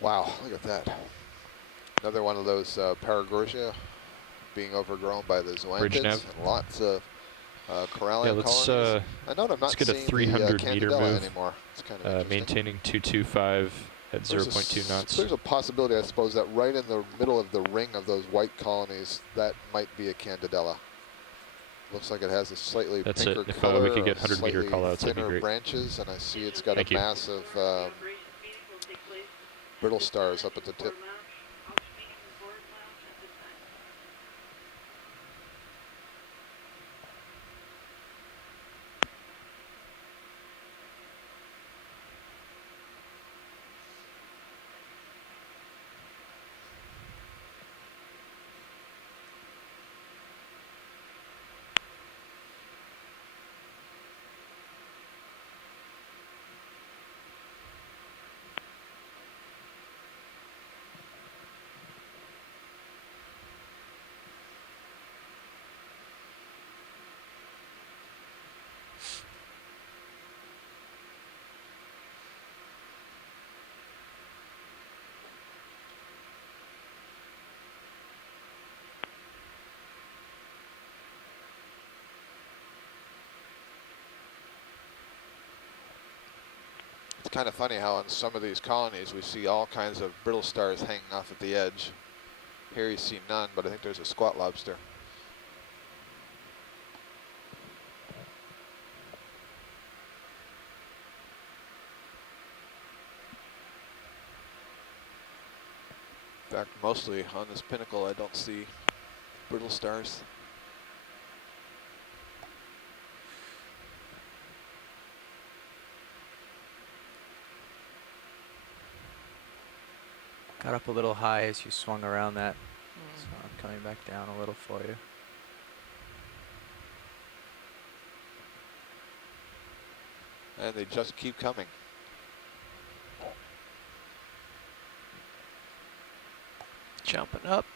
Wow, look at that. Another one of those Paragorgia being overgrown by the zoanthids. And lots of corallian colonies. I know I'm not get a seeing 300 the meter Candidella move. Anymore. It's kind of maintaining 225 at 0.2 knots. There's a possibility, I suppose, that right in the middle of the ring of those white colonies, that might be a Candidella. Looks like it has a slightly pinker color. If we could get 100 meter callouts, that'd be great. Branches, and I see it's got a mass of brittle stars up at the tip. kind of funny how on some of these colonies we see all kinds of brittle stars hanging off at the edge. Here you see none, but I think there's a squat lobster. In fact, mostly on this pinnacle I don't see brittle stars. Got up a little high as you swung around that, so I'm coming back down a little for you. And they just keep coming. Jumping up.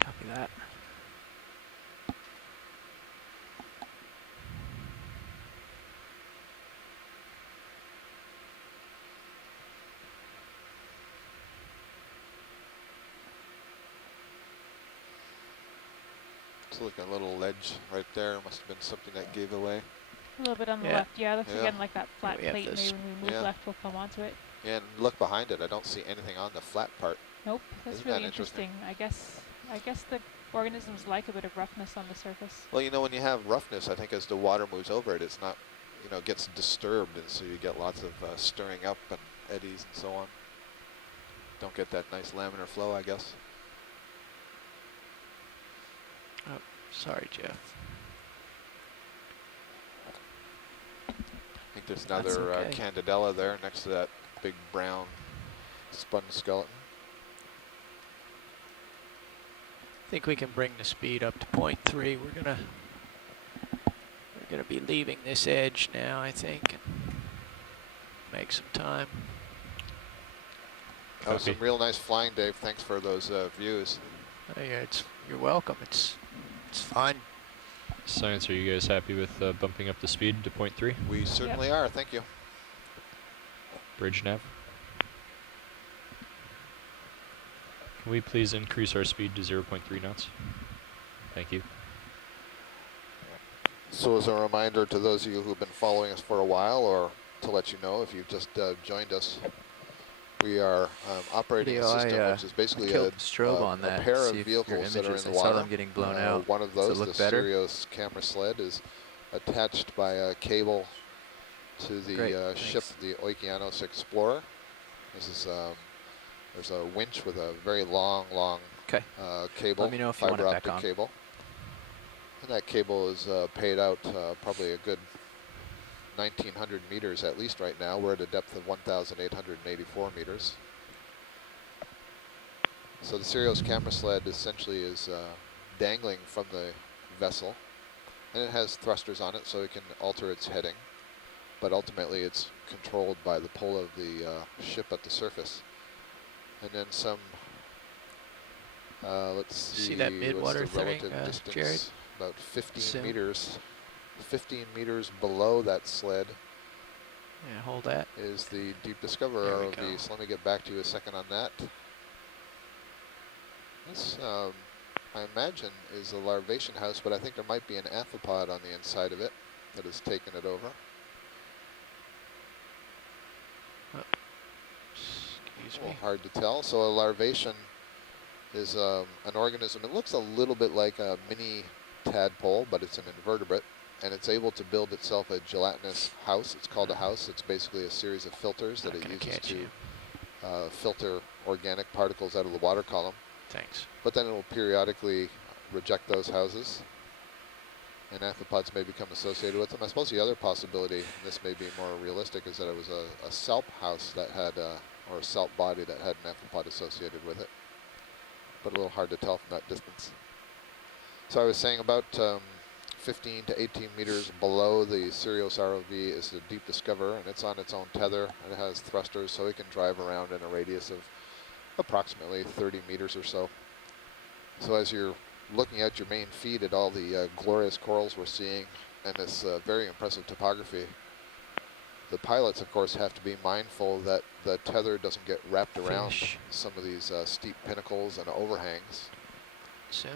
Copy that. It's like a little ledge right there. Must have been something that gave away. A little bit on the left. Yeah, looks again like that flat plate. Maybe when we move left, we'll come onto it. Yeah, and look behind it. I don't see anything on the flat part. Nope, that's really interesting. I guess the organisms like a bit of roughness on the surface. Well, you know, when you have roughness, I think as the water moves over it, it's not, you know, gets disturbed, and so you get lots of stirring up and eddies and so on. Don't get that nice laminar flow, I guess. Oh, sorry, Jeff. I think there's another Candidella there next to that big brown sponge skeleton. I think we can bring the speed up to 0.3. We're gonna be leaving this edge now, I think, and make some time. That was some real nice flying, Dave. Thanks for those views. Oh, yeah, you're welcome. It's fun. Science, are you guys happy with bumping up the speed to 0.3? We certainly are. Thank you. Bridge nav. Can we please increase our speed to 0.3 knots? Thank you. So as a reminder to those of you who've been following us for a while, or to let you know if you've just joined us, we are operating a system which is basically a pair of vehicles that are in the water. I saw them getting blown out. One of those, the Sirius camera sled, is attached by a cable to the ship, the Okeanos Explorer. This is there's a winch with a very long cable, Let me know if you want it back on. cable. And that cable is paid out probably a good 1,900 meters at least right now. We're at a depth of 1,884 meters. So the Sirius camera sled essentially is dangling from the vessel, and it has thrusters on it so it can alter its heading, but ultimately it's controlled by the pull of the ship at the surface. And then some, let's see that mid-water thing, distance? Jared? About 15 meters. 15 meters below that sled. Yeah, hold that. Is the Deep Discoverer ROV. So let me get back to you a second on that. This, I imagine, is a larvation house, but I think there might be an amphipod on the inside of it that has taken it over. Excuse me. me. Hard to tell. So a larvation is an organism. It looks a little bit like a mini tadpole, but it's an invertebrate, and it's able to build itself a gelatinous house. It's called a house. It's basically a series of filters that it uses to filter organic particles out of the water column. Thanks. But then it will periodically reject those houses, and amphipods may become associated with them. I suppose the other possibility, and this may be more realistic, is that it was a salp house that had, or a salp body that had an amphipod associated with it, but a little hard to tell from that distance. So I was saying about 15 to 18 meters below the Sirius ROV is the Deep Discoverer, and it's on its own tether, and it has thrusters so it can drive around in a radius of approximately 30 meters or so. So as you're looking at your main feed at all the glorious corals we're seeing and this very impressive topography, the pilots, of course, have to be mindful that the tether doesn't get wrapped around some of these steep pinnacles and overhangs. So,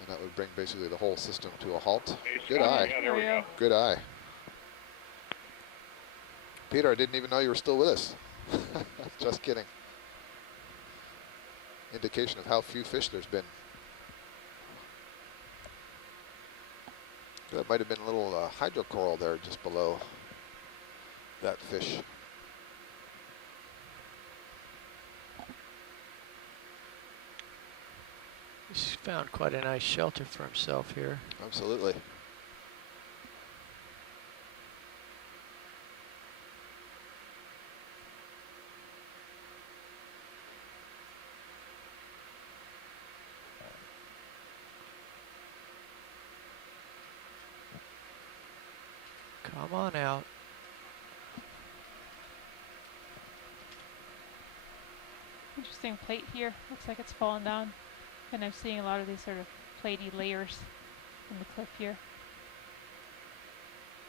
And that would bring basically the whole system to a halt. Hey, Good Scott, eye. Yeah, there we go. Good eye. Peter, I didn't even know you were still with us. Just kidding. Indication of how few fish there's been. That might have been a little hydrocoral there just below that fish. He's found quite a nice shelter for himself here. Absolutely. Come on out. Interesting plate here. Looks like it's fallen down. And I'm seeing a lot of these sort of platey layers in the cliff here.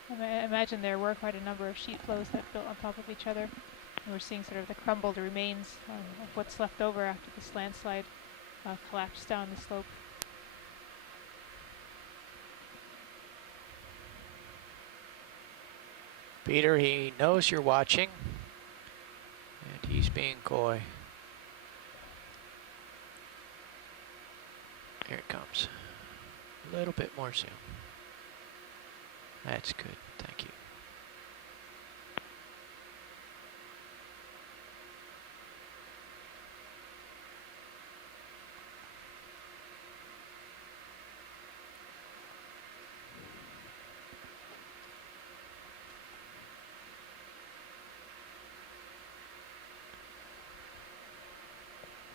And I imagine there were quite a number of sheet flows that built on top of each other. And we're seeing sort of the crumbled remains of what's left over after this landslide collapsed down the slope. Peter, he knows you're watching, and he's being coy. Here it comes. A little bit more zoom. That's good, thank you.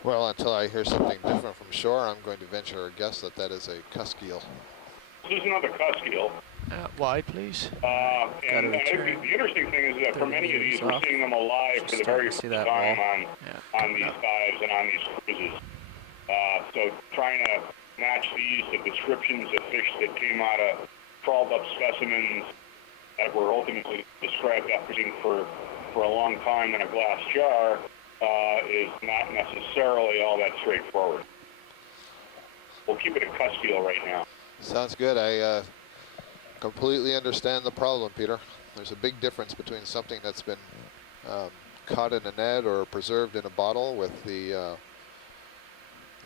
Well, until I hear something different from shore, I'm going to venture a guess that that is a cusk eel. This is another cusk eel. Wide, please. And the interesting thing is that for many of these, we're seeing them alive for the very first time on these dives and on these cruises. So trying to match these to descriptions of fish that came out of trawled up specimens that were ultimately described after being for a long time in a glass jar is not necessarily all that straightforward. We'll keep it a cusk eel right now. Sounds good. I completely understand the problem, Peter. There's a big difference between something that's been caught in a net or preserved in a bottle with the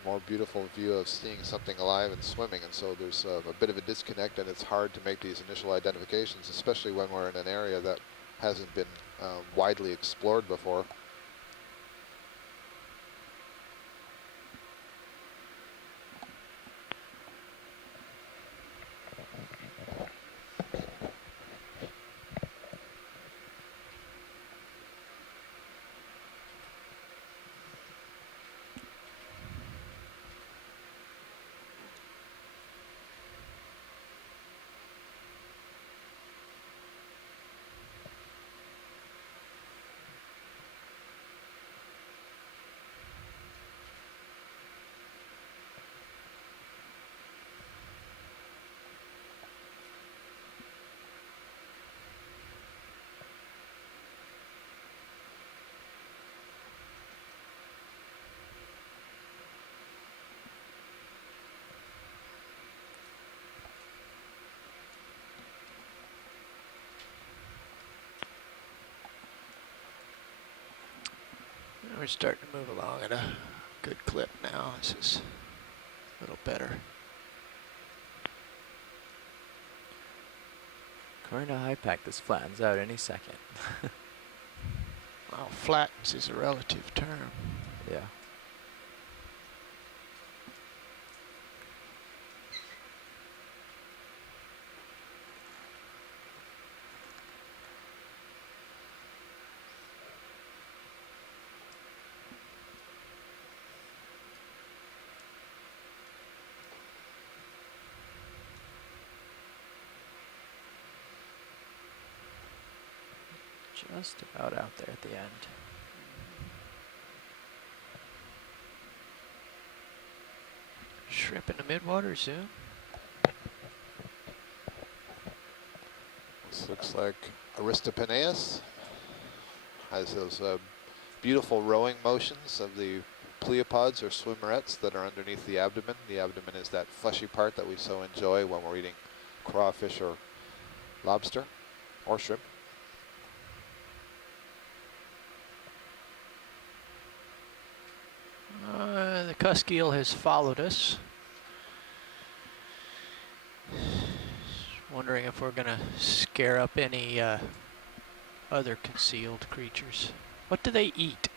more beautiful view of seeing something alive and swimming. And so there's a bit of a disconnect, and it's hard to make these initial identifications, especially when we're in an area that hasn't been widely explored before. We're starting to move along at a good clip now. This is a little better. According to high pack, this flattens out any second. Well, flattens is a relative term. Yeah. Just about out there at the end. Shrimp in the midwater, zoom. This looks like Aristopenaeus. Has those beautiful rowing motions of the pleopods or swimmerets that are underneath the abdomen. The abdomen is that fleshy part that we so enjoy when we're eating crawfish or lobster or shrimp. The cusk eel has followed us. Wondering if we're gonna scare up any other concealed creatures. What do they eat?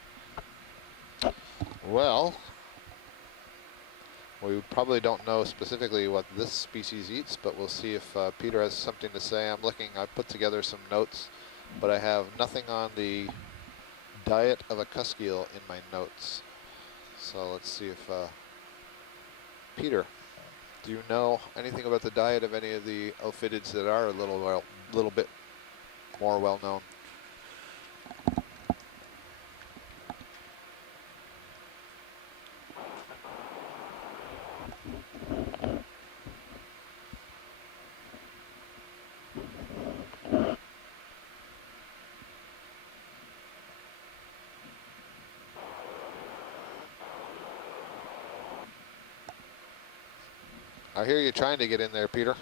Well, we probably don't know specifically what this species eats, but we'll see if Peter has something to say. I put together some notes, but I have nothing on the diet of a cusk eel in my notes. So let's see if, Peter, do you know anything about the diet of any of the ophidiids that are a little bit more well known? I hear you trying to get in there, Peter.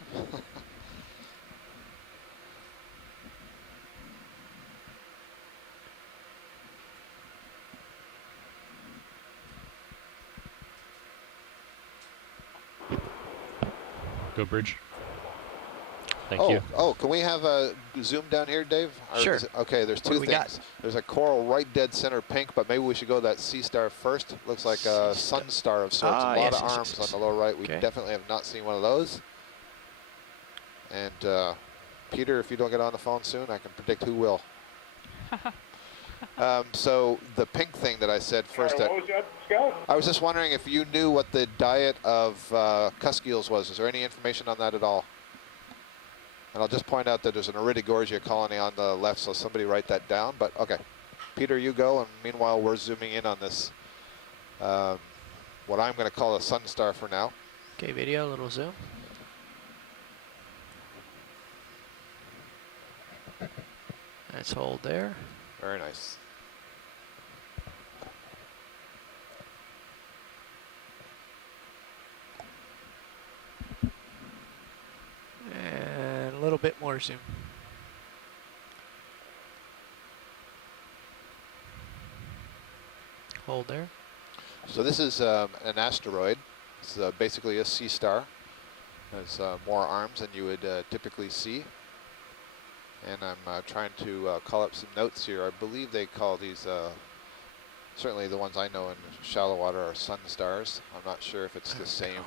Go bridge. Thank you. Oh, can we have a zoom down here, Dave? Sure. Okay, there's two things. There's a coral right dead center pink, but maybe we should go that sea star first. Looks like a sun star of sorts. A lot of arms on the lower right. We definitely have not seen one of those. And Peter, if you don't get on the phone soon, I can predict who will. So the pink thing that I said first. What was that, Scout? I was just wondering if you knew what the diet of cusk eels was. Is there any information on that at all? And I'll just point out that there's an Iridogorgia colony on the left, so somebody write that down. But okay, Peter, you go, and meanwhile we're zooming in on this, what I'm going to call a sun star for now. Okay, video, a little zoom. Let's hold there. Very nice. And a little bit more zoom. Hold there. So this is an asteroid. It's basically a sea star. It has more arms than you would typically see. And I'm trying to call up some notes here. I believe they call these, certainly the ones I know in shallow water are sun stars. I'm not sure if it's the same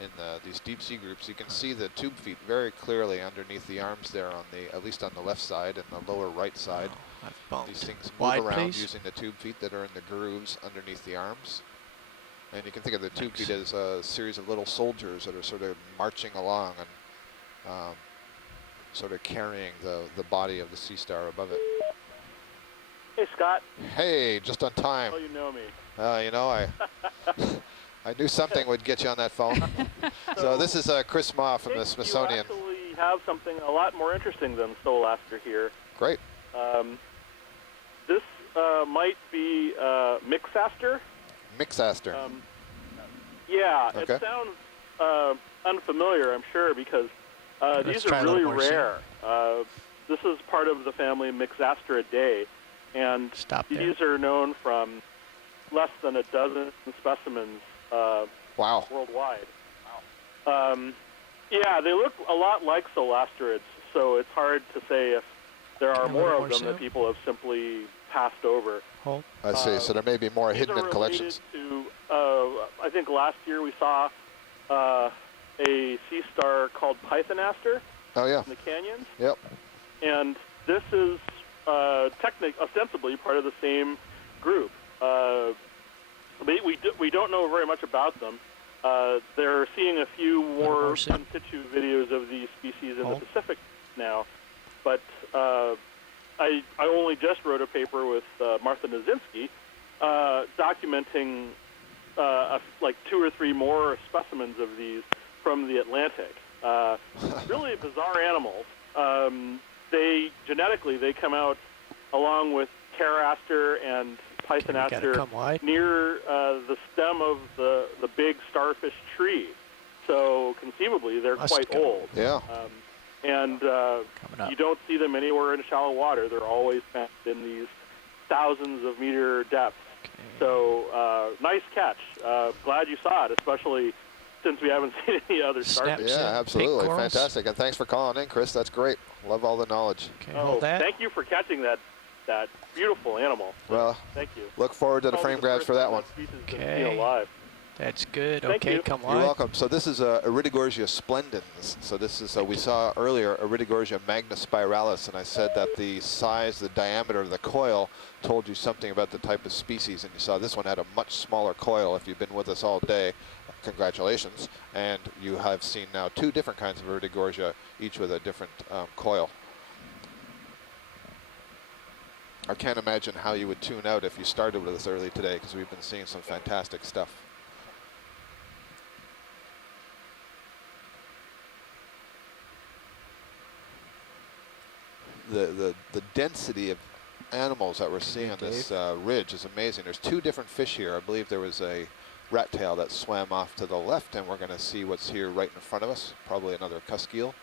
in these deep sea groups. You can see the tube feet very clearly underneath the arms there, on the at least on the left side and the lower right side. These things move around using the tube feet that are in the grooves underneath the arms. And you can think of the tube feet as a series of little soldiers that are sort of marching along and sort of carrying the body of the sea star above it. Hey, Scott. Hey, just on time. Oh, you know me. You know, I knew something would get you on that phone. So this is Chris Ma from the Smithsonian. You actually have something a lot more interesting than Soulaster here. Great. This might be Mixaster. Mixaster. Yeah, okay. It sounds unfamiliar, I'm sure, because these are really rare. This is part of the family Mixasteridae, and these are known from less than a dozen specimens worldwide. Wow. Yeah, they look a lot like Soulasterids, so it's hard to say if there are more of them that people have simply passed over. I see, so there may be more hidden in collections. To, I think last year we saw a sea star called Pythonaster in the canyons. Yep. And this is ostensibly part of the same group. We don't know very much about them. They're seeing a few more in situ videos of these species in the Pacific now, but I only just wrote a paper with Martha Nazinski documenting like 2 or 3 more specimens of these from the Atlantic. Really bizarre animals. Genetically they come out along with Pteraster and python aster near the stem of the big starfish tree. So conceivably, they're quite old. Yeah. And you don't see them anywhere in shallow water. They're always found in these thousands of meter depths. Okay. So nice catch. Glad you saw it, especially since we haven't seen any other starfish. Yeah, absolutely. Fantastic. And thanks for calling in, Chris. That's great. Love all the knowledge. Okay, hold that. Thank you for catching that beautiful animal. Well, thank you. Look forward to the frame grabs for that one. Okay. That's good. Okay, come on. You're welcome. So this is Iridogorgia splendens. So this is, we saw earlier Iridogorgia magnispiralis, and I said that the size, the diameter of the coil told you something about the type of species, and you saw this one had a much smaller coil. If you've been with us all day, congratulations. And you have seen now 2 different kinds of Iridogorgia, each with a different coil. I can't imagine how you would tune out if you started with us early today, because we've been seeing some fantastic stuff. The density of animals that we're seeing on this ridge is amazing. There's 2 different fish here. I believe there was a rat tail that swam off to the left, and we're going to see what's here right in front of us, probably another cusk eel.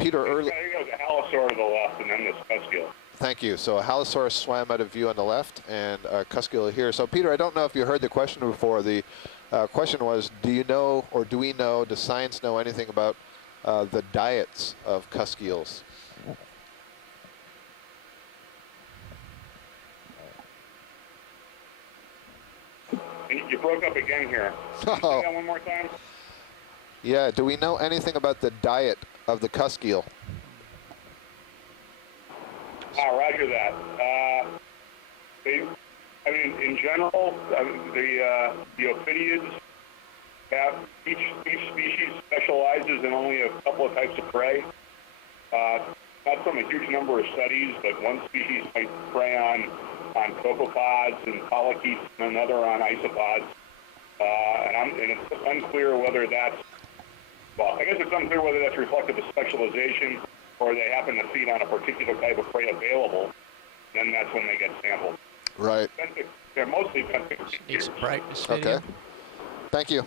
Peter, earlier. There goes a halosaur to the left, and then this cusk eel. Thank you. So a halosaurus swam out of view on the left, and a cusk eel here. So Peter, I don't know if you heard the question before. The question was, do you know, or do we know, does science know anything about the diets of cusk eels? You broke up again here. Can you say that one more time? Yeah, do we know anything about the diet of the cusk eel? Roger that. I mean, in general, the ophidiids have each species specializes in only a couple of types of prey. Not from a huge number of studies, but one species might prey on copepods and polychaetes, and another on isopods. And it's unclear whether that's, well, I guess it's unclear whether that's reflective of specialization or they happen to feed on a particular type of prey available. Then that's when they get sampled. Right. They're mostly benthic. Need some brightness. Okay. Thank you.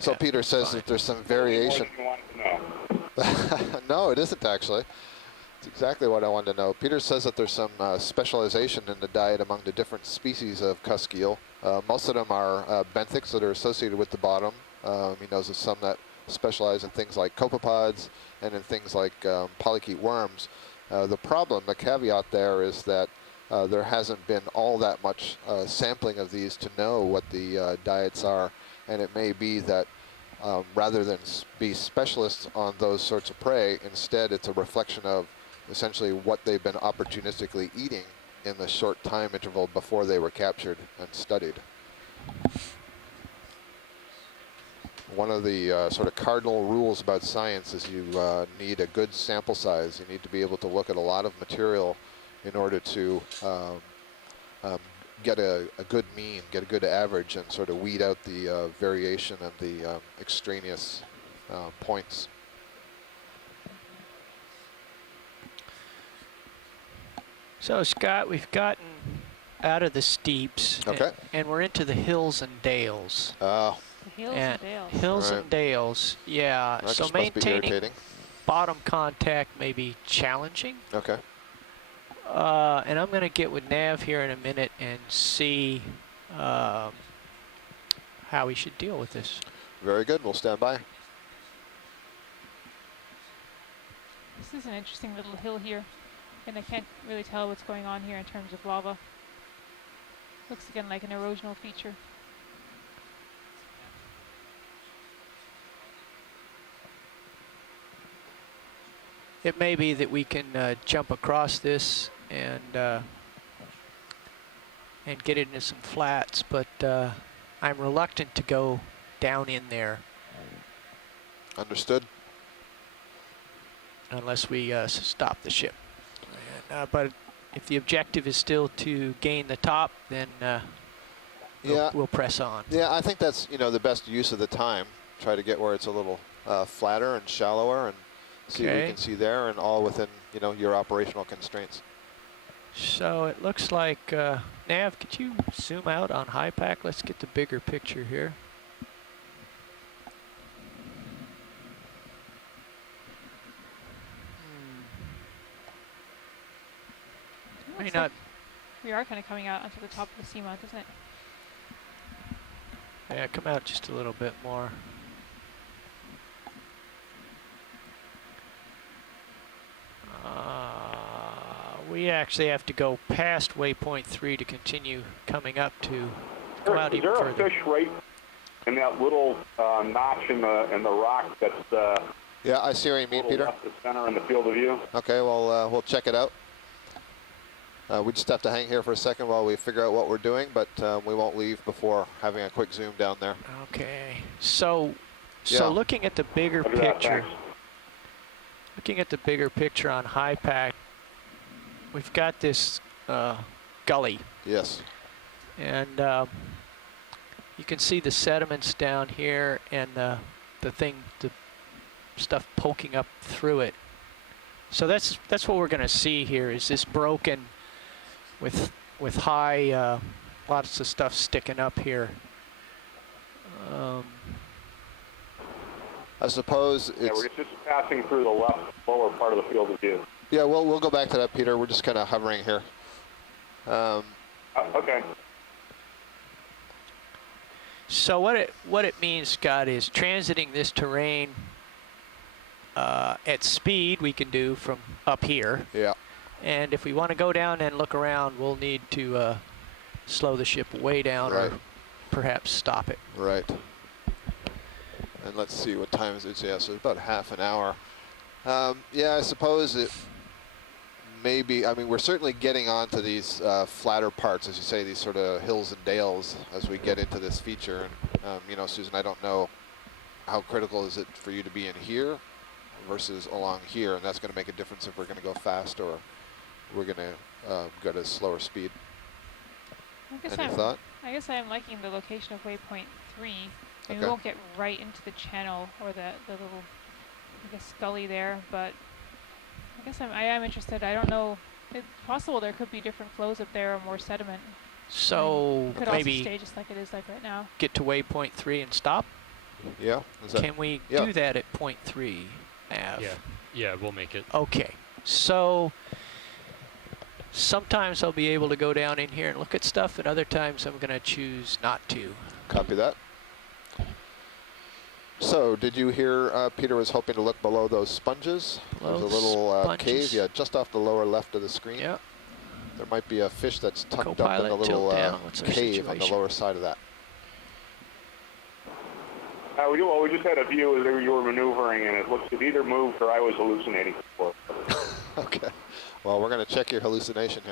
So yeah, Peter says that there's some variation. No, it isn't actually. It's exactly what I wanted to know. Peter says that there's some specialization in the diet among the different species of cusk eel. Most of them are benthics that are associated with the bottom. He knows of some that specialize in things like copepods and in things like polychaete worms. The problem, the caveat there is that there hasn't been all that much sampling of these to know what the diets are, and it may be that rather than be specialists on those sorts of prey, instead it's a reflection of essentially what they've been opportunistically eating in the short time interval before they were captured and studied. One of the sort of cardinal rules about science is you need a good sample size. You need to be able to look at a lot of material in order to get a good mean, get a good average, and sort of weed out the variation and the extraneous points. So Scott, we've gotten out of the steeps, okay, and we're into the hills and dales. Hills and dales. Hills and dales, yeah. That so maintaining bottom contact may be challenging. Okay. And I'm going to get with Nav here in a minute and see how we should deal with this. Very good. We'll stand by. This is an interesting little hill here, and I can't really tell what's going on here in terms of lava. Looks again like an erosional feature. It may be that we can jump across this and get into some flats, but I'm reluctant to go down in there. Understood. Unless we stop the ship. And, but if the objective is still to gain the top, then we'll press on. Yeah, I think that's the best use of the time. Try to get where it's a little flatter and shallower, and see what you can see there, and all within, you know, your operational constraints. So it looks like, Nav, could you zoom out on high pack? Let's get the bigger picture here. May not. We are kind of coming out onto the top of the Seamount, isn't it? Yeah, come out just a little bit more. We actually have to go past waypoint 3 to continue coming up to go out even further. Is there a fish right in that little notch in the rock that's yeah, I see what you mean, Peter. Left the center in the field of view? Okay, well, we'll check it out. We just have to hang here for a second while we figure out what we're doing, but we won't leave before having a quick zoom down there. Okay, so yeah. Looking at the bigger picture, on high pack, we've got this gully. Yes. And you can see the sediments down here and the stuff poking up through it. So that's what we're going to see here, is this broken with high, lots of stuff sticking up here. I suppose it's... Yeah, we're just passing through the lower part of the field of view. Yeah, we'll go back to that, Peter. We're just kind of hovering here. Okay. So what it means, Scott, is transiting this terrain at speed we can do from up here. Yeah. And if we want to go down and look around, we'll need to slow the ship way down, right, or perhaps stop it. Right. And let's see what time is it. Yeah, so about half an hour. Yeah, I suppose it may be, I mean, we're certainly getting onto these flatter parts, as you say, these sort of hills and dales as we get into this feature. And, you know, Susan, I don't know how critical is it for you to be in here versus along here, and that's going to make a difference if we're going to go fast or we're going to go to slower speed. Any thought? I guess I'm liking the location of waypoint 3. I mean, okay. We won't get right into the channel or the little, I guess, gully there, but I guess I am interested. I don't know. It's possible there could be different flows up there or more sediment. So could maybe also stay just like it is like right now. Get to waypoint 3 and stop? Yeah. Can we do that at point 3, Av? Yeah, we'll make it. Okay. So sometimes I'll be able to go down in here and look at stuff, and other times I'm going to choose not to. Copy that. So, did you hear Peter was hoping to look below those sponges? There's a little cave, yeah, just off the lower left of the screen. Yeah. There might be a fish that's tucked up in a little cave on the lower side of that. We just had a view as you were maneuvering, and it either moved or I was hallucinating before. Okay. Well, we're going to check your hallucination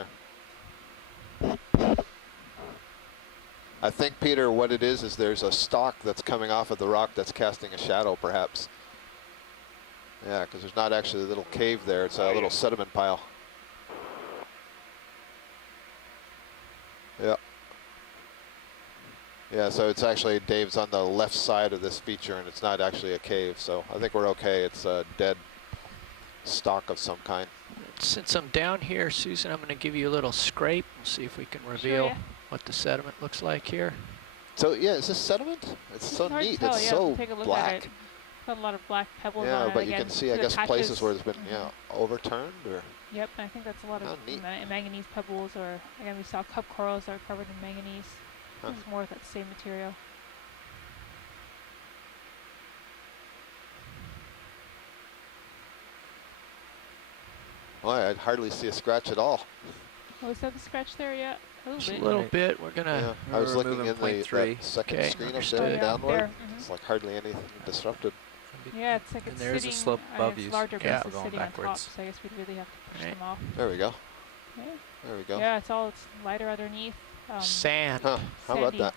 here. I think, Peter, what it is there's a stalk that's coming off of the rock that's casting a shadow, perhaps. Yeah, because there's not actually a little cave there. It's a little sediment pile. Yeah. Yeah, so it's actually, Dave's on the left side of this feature, and it's not actually a cave. So I think we're okay. It's a dead stalk of some kind. Since I'm down here, Susan, I'm going to give you a little scrape. We'll see if we can reveal what the sediment looks like here. So yeah, is this sediment? It's so neat. It's so black. Got a lot of black pebbles on it. Yeah, but you can see, I guess, places where it's been overturned or. Yep, I think that's a lot of manganese pebbles, or again we saw cup corals that are covered in manganese. This is more of that same material. Well, I'd hardly see a scratch at all. Oh, is that the scratch there yet? Just a little bit. We're gonna. I was looking in the second screen up there and downward. There. It's like hardly anything disrupted. Yeah, it's like it's there's sitting. A slope above you. Larger Yeah, bases sitting on top, so I guess we'd really have to push them off. There we go. Yeah. There we go. Yeah, it's lighter underneath. Sand. Huh, how about that?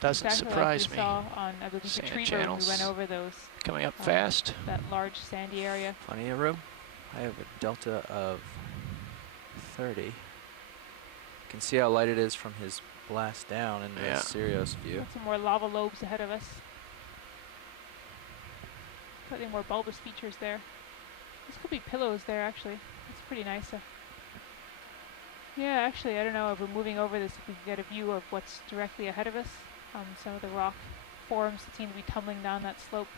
Doesn't exactly surprise like we me. saw on, I believe, the tree road when we went over those. Coming up fast. That large sandy area. Plenty of room. I have a delta of 30. You can see how light it is from his blast down in the Sirius view. Got some more lava lobes ahead of us. Slightly more bulbous features there. This could be pillows there, actually. It's pretty nice. Yeah, actually, I don't know if we're moving over this, if we can get a view of what's directly ahead of us. Some of the rock forms that seem to be tumbling down that slope.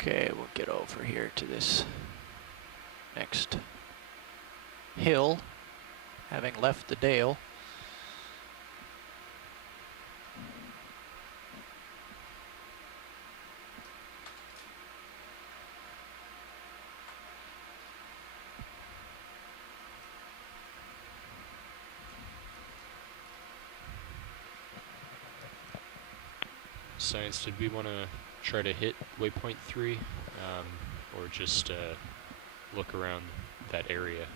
Okay, we'll get over here to this next hill, having left the dale. Science, did we want to try to hit waypoint 3 or just look around that area?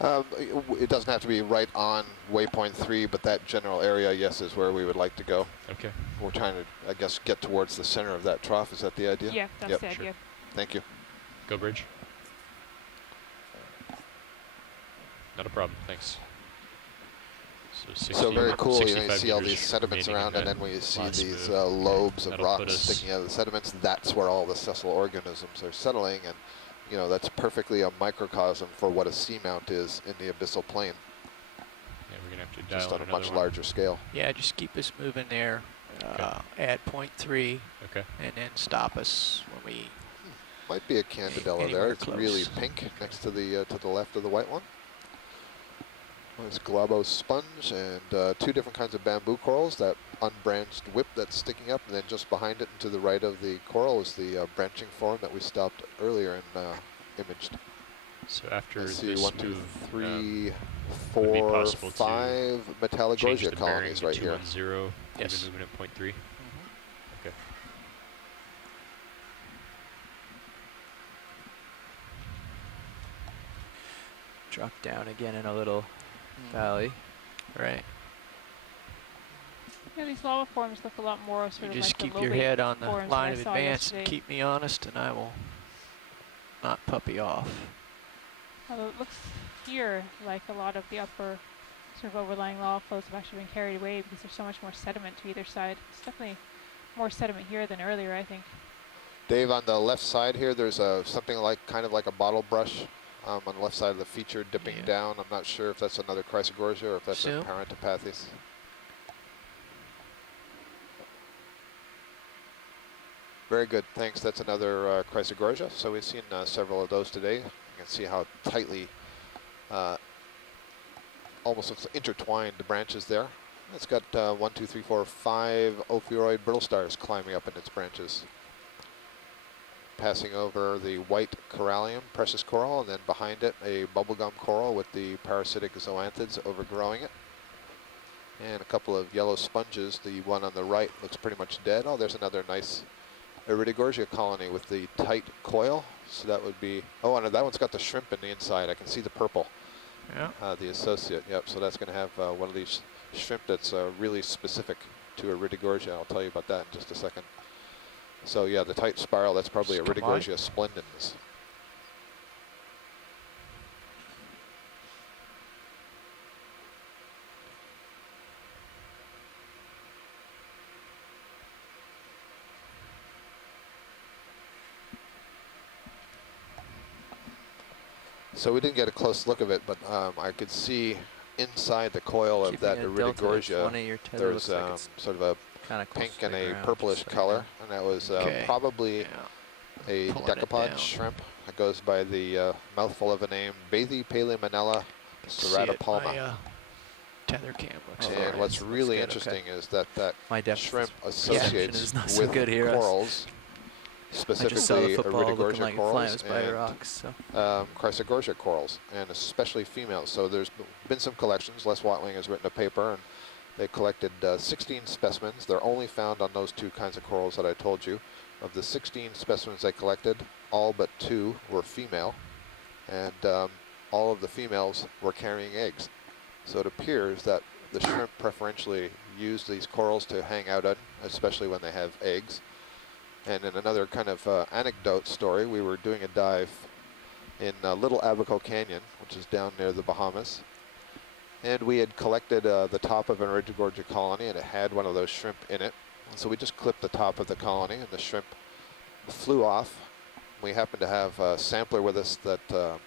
It doesn't have to be right on waypoint 3, but that general area, yes, is where we would like to go. Okay. We're trying to, I guess, get towards the center of that trough. Is that the idea? Yeah, that's the idea. Thank you. Go bridge. Not a problem, thanks. So very cool, you see all these sediments around, and then we see these lobes of rocks sticking out of the sediments. That's where all the sessile organisms are settling, and you know, that's perfectly a microcosm for what a seamount is in the abyssal plain. Yeah, we're gonna have to dial just on a much larger scale. Yeah, just keep us moving there at point 3, and then stop us when we. Might be a candidella there. It's really pink next to the left of the white one. There's globo sponge and 2 different kinds of bamboo corals, that unbranched whip that's sticking up, and then just behind it and to the right of the coral is the branching form that we stopped earlier and imaged. So after I see this 1, 2, move, 3, 4, 5 Metallogorgia colonies right here. 210, yes. Moving at point 3. Okay. Drop down again in a little valley. Right. Yeah, these lava forms look a lot more sort of just like keep your head on the line of advance and keep me honest, and I will not puppy off. Although it looks here like a lot of the upper sort of overlying lava flows have actually been carried away because there's so much more sediment to either side. It's definitely more sediment here than earlier, I think. Dave, on the left side here, there's something like kind of like a bottle brush on the left side of the feature dipping down. I'm not sure if that's another Chrysogorgia or if that's a Parentopathes. Very good, thanks. That's another Chrysogorgia. So we've seen several of those today. You can see how tightly, almost looks intertwined the branches there. It's got 1, 2, 3, 4, 5 ophiuroid brittle stars climbing up in its branches. Passing over the white corallium, precious coral, and then behind it a bubblegum coral with the parasitic zoanthids overgrowing it. And a couple of yellow sponges. The one on the right looks pretty much dead. Oh, there's another nice Iridogorgia colony with the tight coil. So that would be, oh, and that one's got the shrimp in the inside. I can see the purple. Yeah. The associate, yep. So that's going to have one of these shrimp that's really specific to Iridogorgia. I'll tell you about that in just a second. So yeah, the tight spiral, that's probably Iridogorgia splendens. So we didn't get a close look of it, but I could see inside the coil of that Iridogorgia, there's sort of a pink and a purplish color, and that was probably a decapod shrimp. It goes by the mouthful of a name, Bathypalaemonella ceratopalma. Tether cam looks and what's really interesting is that shrimp associates with corals, specifically Iridogorgia corals and Chrysogorgia corals, and especially females. So there's been some collections. Les Watling has written a paper, and they collected 16 specimens. They're only found on those 2 kinds of corals that I told you. Of the 16 specimens they collected, all but 2 were female, and all of the females were carrying eggs. So it appears that the shrimp preferentially use these corals to hang out on, especially when they have eggs. And in another kind of anecdote story, we were doing a dive in Little Abaco Canyon, which is down near the Bahamas. And we had collected the top of an Iridogorgia colony, and it had one of those shrimp in it. So we just clipped the top of the colony, and the shrimp flew off. We happened to have a sampler with us that the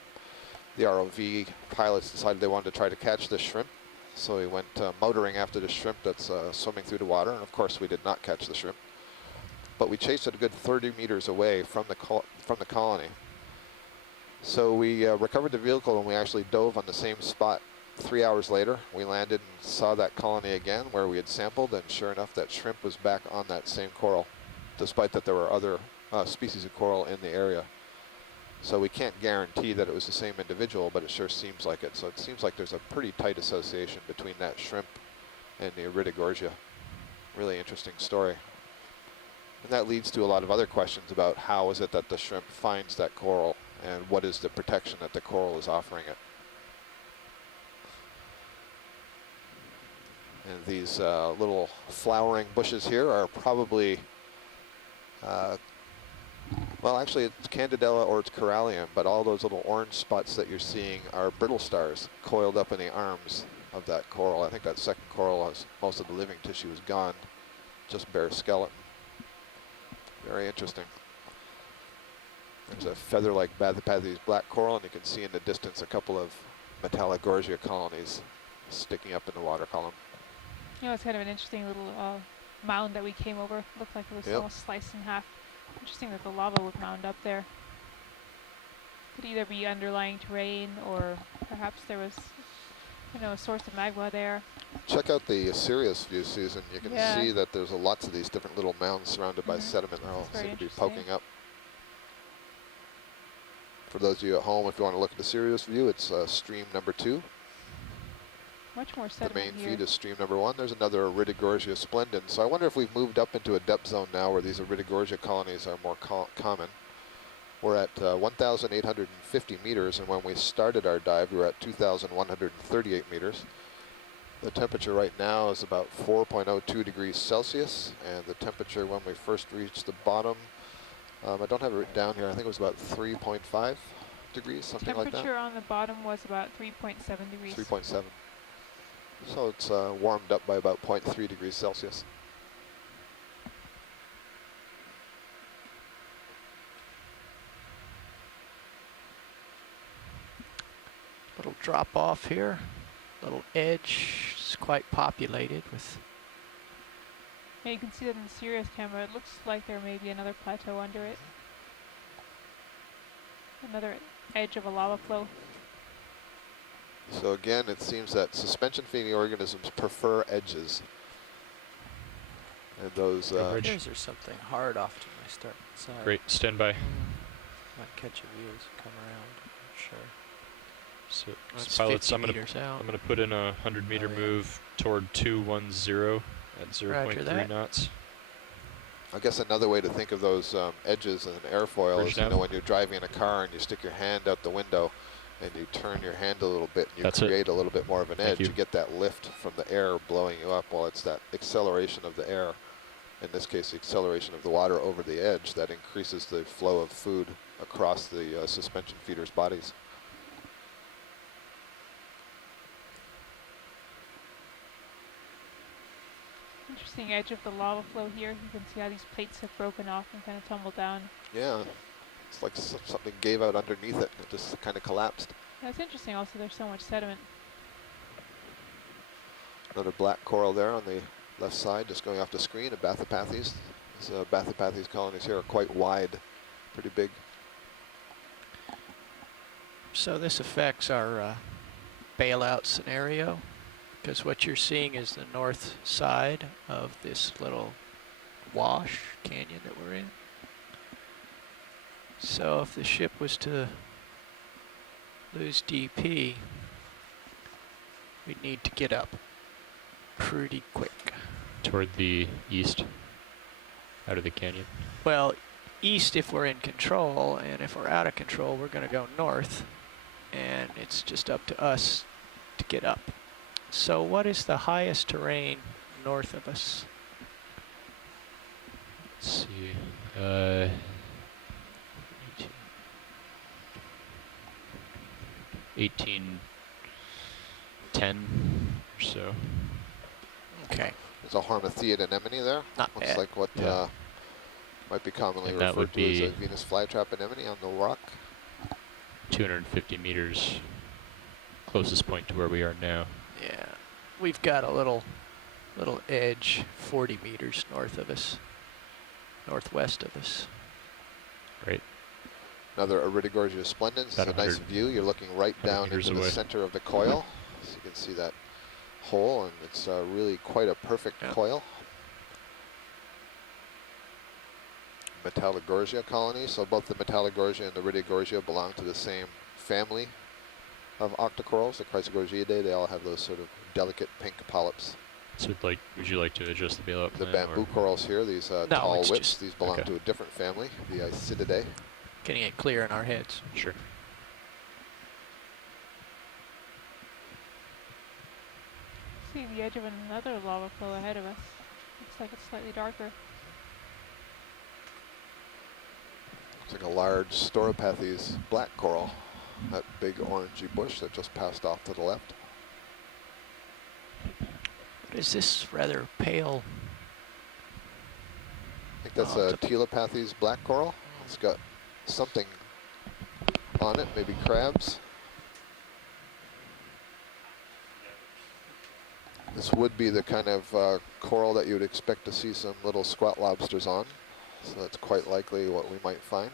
ROV pilots decided they wanted to try to catch this shrimp. So we went motoring after the shrimp that's swimming through the water, and of course we did not catch the shrimp. But we chased it a good 30 meters away from the colony. So we recovered the vehicle, and we actually dove on the same spot 3 hours later. We landed and saw that colony again where we had sampled, and sure enough, that shrimp was back on that same coral, despite that there were other species of coral in the area. So we can't guarantee that it was the same individual, but it sure seems like it. So it seems like there's a pretty tight association between that shrimp and the Iridogorgia. Really interesting story. And that leads to a lot of other questions about how is it that the shrimp finds that coral, and what is the protection that the coral is offering it. And these little flowering bushes here are probably, well, actually it's Candidella or it's Corallium, but all those little orange spots that you're seeing are brittle stars coiled up in the arms of that coral. I think that second coral has most of the living tissue is gone, just bare skeleton. Very interesting. There's a feather-like Bathypathes black coral, and you can see in the distance a couple of Metallogorgia colonies sticking up in the water column. You know, it's kind of an interesting little mound that we came over. Looked like it was almost sliced in half. Interesting that the lava would mound up there. Could either be underlying terrain, or perhaps there was, you know, a source of magma there. Check out the Sirius view, Susan. You can see that there's lots of these different little mounds surrounded by sediment. They all seem to be poking up. For those of you at home, if you want to look at the Sirius view, it's stream number 2. Much more sediment. The main here. feed is stream number 1. There's another Iridogorgia splendens. So I wonder if we've moved up into a depth zone now where these Iridogorgia colonies are more common. We're at 1,850 meters, and when we started our dive, we were at 2,138 meters. The temperature right now is about 4.02 degrees Celsius, and the temperature when we first reached the bottom, I don't have it written down here, I think it was about 3.5 degrees, something like that. Temperature on the bottom was about 3.7 degrees. 3.7. So it's warmed up by about 0.3 degrees Celsius. Little drop off here, little edge. It's quite populated with. Yeah, you can see that in the Sirius camera. It looks like there may be another plateau under it. Another edge of a lava flow. So again, it seems that suspension-feeding organisms prefer edges. And those... There's something hard off to my start side. Great, stand by. Might catch a view as we come around, not sure. So pilots, I'm gonna put in a 100-meter move toward 210 at 0.3 knots. I guess another way to think of those edges in an airfoil is, you know, when you're driving in a car and you stick your hand out the window and you turn your hand a little bit and you create a little bit more of an edge, you get that lift from the air blowing you up. Well, it's that acceleration of the air, in this case the acceleration of the water over the edge, that increases the flow of food across the suspension feeders' bodies. Interesting edge of the lava flow here. You can see how these plates have broken off and kind of tumbled down. Yeah, it's like something gave out underneath it and it just kind of collapsed. That's interesting also, there's so much sediment. Another black coral there on the left side, just going off the screen, a Bathypathes. These Bathypathes colonies here are quite wide, pretty big. So this affects our bailout scenario, because what you're seeing is the north side of this little wash canyon that we're in. So if the ship was to lose DP, we'd need to get up pretty quick. Toward the east, out of the canyon? Well, east if we're in control, and if we're out of control, we're going to go north, and it's just up to us to get up. So what is the highest terrain north of us? Let's see. 18 10 or so. Okay. There's a Hormathiid anemone there. Not Looks bad. like what might be commonly And that referred would to as be a Venus flytrap anemone on the rock. 250 meters, closest point to where we are now. Yeah. We've got a little edge 40 meters north of us, northwest of us. Great. Another Iridogorgia splendens. It's a nice view. You're looking right down into the center of the coil. So you can see that hole, and it's really quite a perfect coil. Metallogorgia colony. So both the Metallogorgia and the Iridogorgia belong to the same family of octocorals, the Chrysogorgiidae. They all have those sort of delicate pink polyps. So would you like to adjust the bailout The plan, bamboo corals here, these tall whips, these belong to a different family, the Isididae. Getting it clear in our heads. Sure. See the edge of another lava flow ahead of us. Looks like it's slightly darker. It's like a large Storopathes black coral, that big orangey bush that just passed off to the left. What is this rather pale? I think that's a Telepathes black coral. It's got something on it, maybe crabs. This would be the kind of coral that you would expect to see some little squat lobsters on. So that's quite likely what we might find.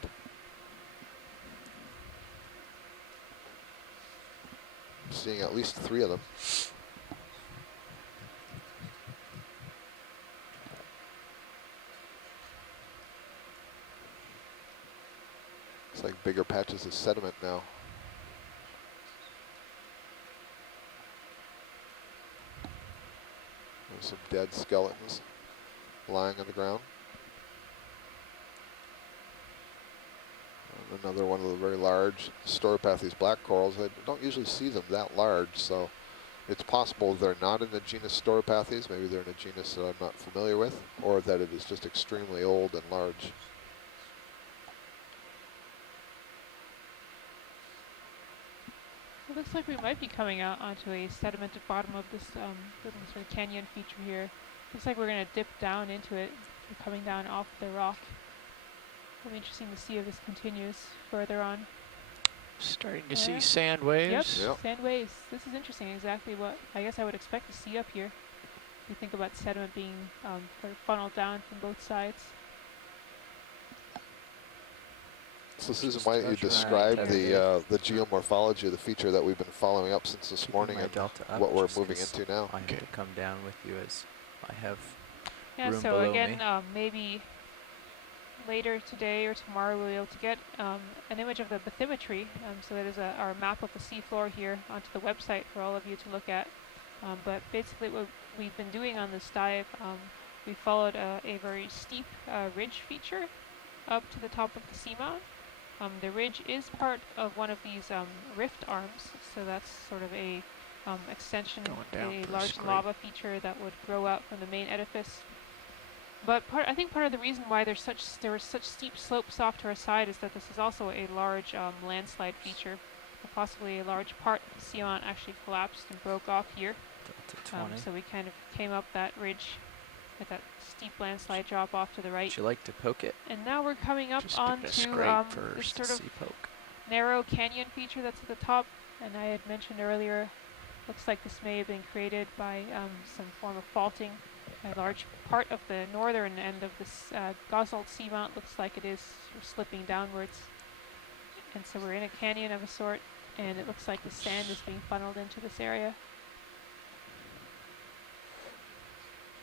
I'm seeing at least 3 of them. It's like bigger patches of sediment now. There's some dead skeletons lying on the ground. And another one of the very large Storopathes black corals. I don't usually see them that large, so it's possible they're not in the genus Storopathes. Maybe they're in a genus that I'm not familiar with, or that it is just extremely old and large. It looks like we might be coming out onto a sedimented bottom of this little sort of canyon feature here. Looks like we're going to dip down into it. We're coming down off the rock. It'll be interesting to see if this continues further on. Starting to see sand waves. Yep, sand waves. This is interesting. Exactly what I guess I would expect to see up here. If you think about sediment being sort of funneled down from both sides. So Susan, why don't you describe the geomorphology of the feature that we've been following up since this morning and what we're moving into now? I have to come down with you as I have room so below again, me. maybe later today or tomorrow we'll be able to get an image of the bathymetry. So that is our map of the seafloor here onto the website for all of you to look at. But basically what we've been doing on this dive, we followed a very steep ridge feature up to the top of the seamount. The ridge is part of one of these rift arms, so that's sort of a extension, a large lava feature that would grow out from the main edifice. But I think part of the reason why there were such steep slopes off to our side is that this is also a large landslide feature. Possibly a large part of the seamount actually collapsed and broke off here. So we kind of came up that ridge with that steep landslide drop off to the right. Would you like to poke it? And now we're coming up onto this sort of narrow canyon feature that's at the top. And I had mentioned earlier, looks like this may have been created by some form of faulting. A large part of the northern end of this Gosnold seamount looks like it is slipping downwards. And so we're in a canyon of a sort, and it looks like the sand is being funneled into this area.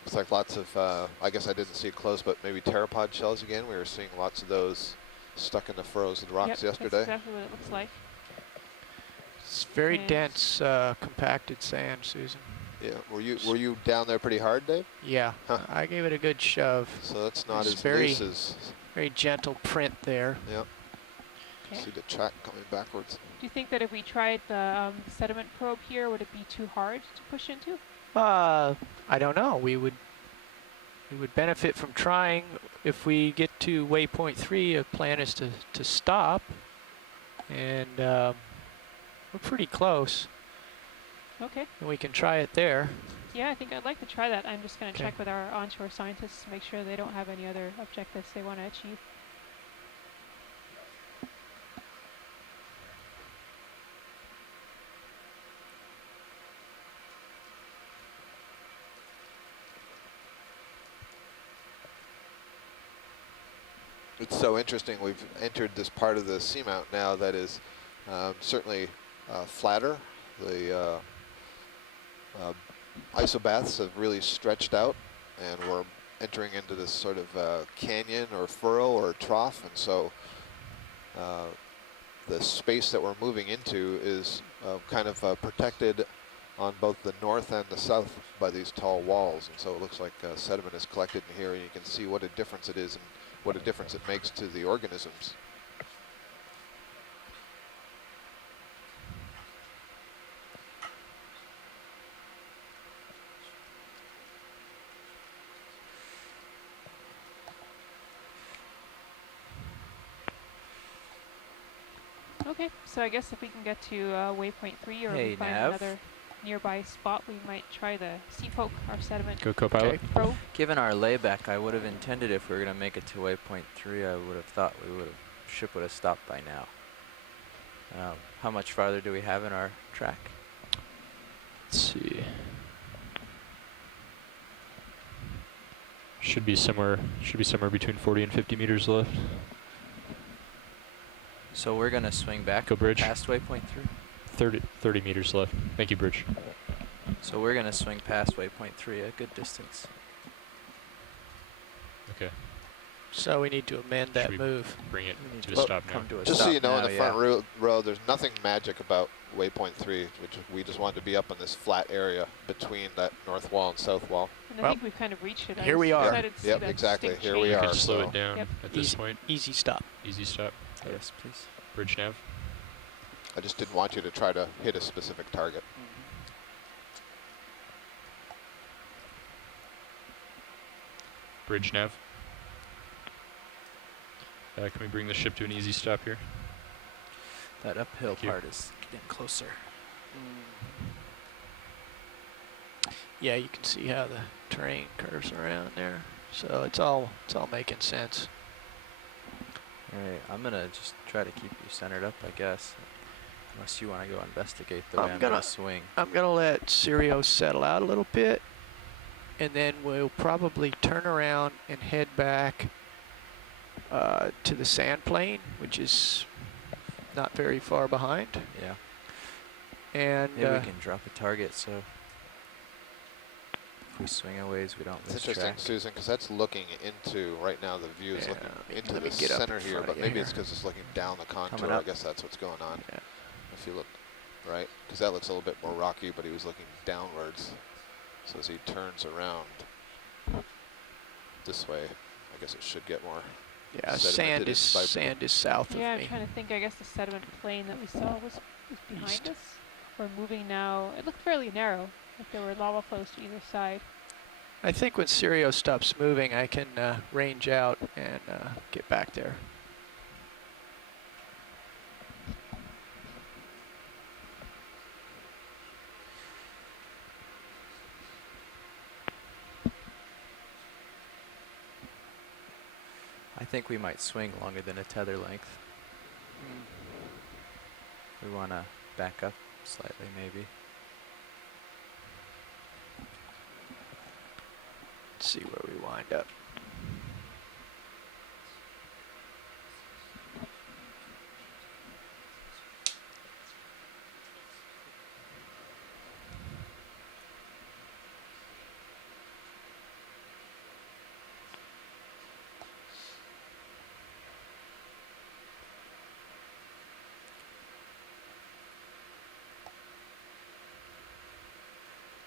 Looks like lots of, I guess I didn't see it close, but maybe pteropod shells again. We were seeing lots of those stuck in the furrows of the rocks yesterday. That's exactly what it looks like. It's very dense, compacted sand, Susan. Yeah, were you down there pretty hard, Dave? Yeah, I gave it a good shove. So that's not as loose as... Very gentle print there. Yep. See the track coming backwards. Do you think that if we tried the sediment probe here, would it be too hard to push into? I don't know. We would benefit from trying. If we get to waypoint 3, a plan is to stop, and we're pretty close. Okay. And we can try it there. Yeah, I think I'd like to try that. I'm just going to check with our onshore scientists to make sure they don't have any other objectives they want to achieve. It's so interesting. We've entered this part of the seamount now that is certainly flatter. The isobaths have really stretched out, and we're entering into this sort of canyon or furrow or trough, and so the space that we're moving into is kind of protected on both the north and the south by these tall walls, and so it looks like sediment is collected in here, and you can see what a difference it is and what a difference it makes to the organisms. Okay, so I guess if we can get to waypoint 3 or we find another nearby spot, we might try the sea poke, our sediment. Go co-pilot. Probe. Given our layback, I would have intended if we were going to make it to waypoint 3, I would have thought ship would have stopped by now. How much farther do we have in our track? Let's see. Should be somewhere between 40 and 50 meters left. So we're going to swing back past waypoint 3? 30 meters left. Thank you, Bridge. So we're going to swing past waypoint 3 a good distance. Okay. So we need to amend that move. Bring it to a stop now. Just so you know, in the front row, there's nothing magic about waypoint 3, which we just wanted to be up in this flat area between that north wall and south wall. And I think we've kind of reached it. Here we are. Yep, exactly. Here we are. You can slow it down at this point. Easy stop. Easy stop. Yes, please. Bridge nav. I just didn't want you to try to hit a specific target. Bridge nav. Can we bring the ship to an easy stop here? That uphill part is getting closer. Yeah, you can see how the terrain curves around there. So it's all making sense. Alright, I'm gonna just try to keep you centered up, I guess. Unless you want to go investigate the way I'm gonna swing. I'm gonna let Sirius settle out a little bit, and then we'll probably turn around and head back to the sand plain, which is not very far behind. Yeah. And maybe we can drop a target so if we swing a ways we don't miss track. It's interesting, Susan, because that's looking into, right now the view is looking into the center here, but maybe it's because it's looking down the contour. I guess that's what's going on. Yeah. If you look, right? Because that looks a little bit more rocky, but he was looking downwards. So as he turns around this way, I guess it should get more. Yeah, sand is south of me. Yeah, I'm trying to think. I guess the sediment plain that we saw was behind us. We're moving now. It looked fairly narrow, like there were lava flows to either side. I think when Sirius stops moving, I can range out and get back there. I think we might swing longer than a tether length. We want to back up slightly, maybe. Let's see where we wind up.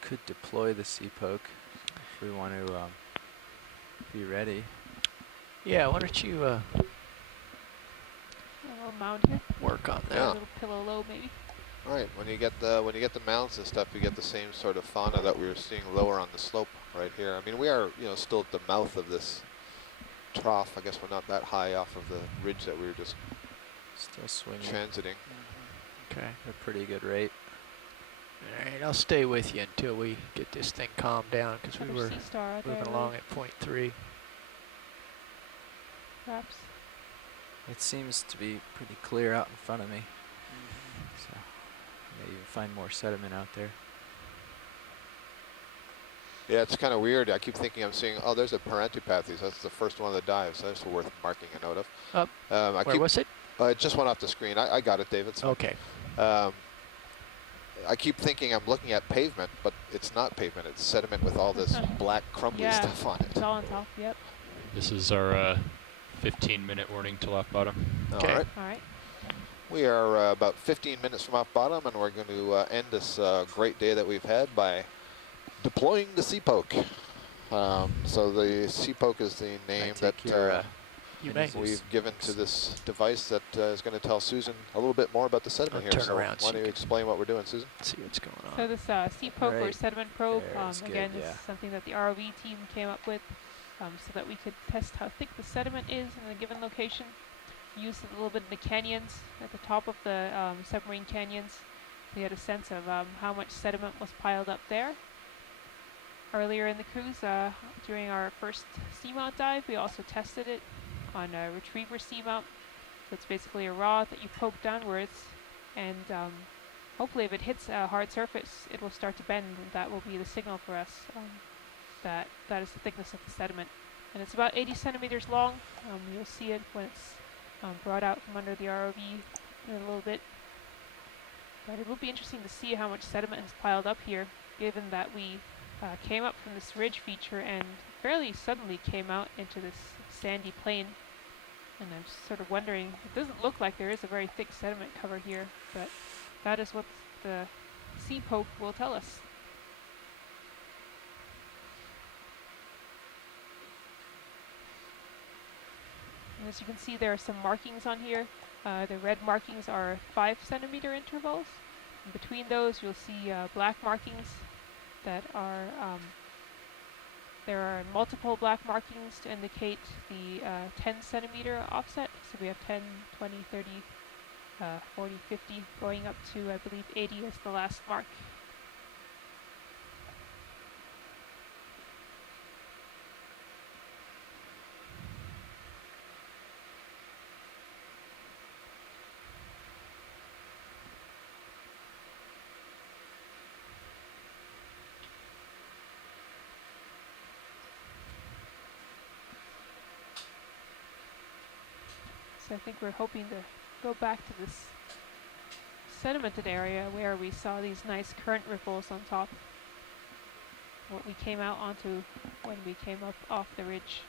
Could deploy the sea poke if we want to be ready. Yeah, why don't you a little mound here. Work on that. Yeah. A little pillow low, maybe. All right. When you get the mounds and stuff, you get the same sort of fauna that we were seeing lower on the slope right here. I mean, we are still at the mouth of this trough. I guess we're not that high off of the ridge that we were just still swinging, transiting. Okay, a pretty good rate. All right, I'll stay with you until we get this thing calmed down, because we were moving along at 0.3. Perhaps. It seems to be pretty clear out in front of me. So maybe you find more sediment out there. Yeah, it's kind of weird. I keep thinking I'm seeing, oh, there's a Parentipathes. That's the first one of the dives. That's worth marking a note of. Where was it? It just went off the screen. I got it, David. Okay. I keep thinking I'm looking at pavement, but it's not pavement. It's sediment with all this black crumbly stuff on it. It's all on top, yep. This is our 15-minute warning till off bottom. Okay. All right. All right. We are about 15 minutes from off bottom, and we're going to end this great day that we've had by deploying the Seapoke. So the Seapoke is the name that we've given to this device that is going to tell Susan a little bit more about the sediment here. Turn around. Why don't you explain what we're doing, Susan? See what's going on. So this Seapoke or sediment probe, again, good, this is something that the ROV team came up with so that we could test how thick the sediment is in a given location. Used it a little bit in the canyons, at the top of the submarine canyons. We had a sense of how much sediment was piled up there. Earlier in the cruise, during our first Seamount dive, we also tested it on a retriever Seamount. So it's basically a rod that you poke downwards, and hopefully if it hits a hard surface, it will start to bend, and that will be the signal for us that that is the thickness of the sediment. And it's about 80 centimeters long. You'll see it when it's brought out from under the ROV in a little bit. But it will be interesting to see how much sediment has piled up here, given that we came up from this ridge feature and fairly suddenly came out into this sandy plain. And I'm sort of wondering, it doesn't look like there is a very thick sediment cover here, but that is what the Seapoke will tell us. And as you can see, there are some markings on here. The red markings are 5 centimeter intervals. And between those, you'll see black markings that are, there are multiple black markings to indicate the 10 centimeter offset. So we have 10, 20, 30, 40, 50, going up to, I believe, 80 is the last mark. So I think we're hoping to go back to this sedimented area where we saw these nice current ripples on top. What we came out onto when we came up off the ridge.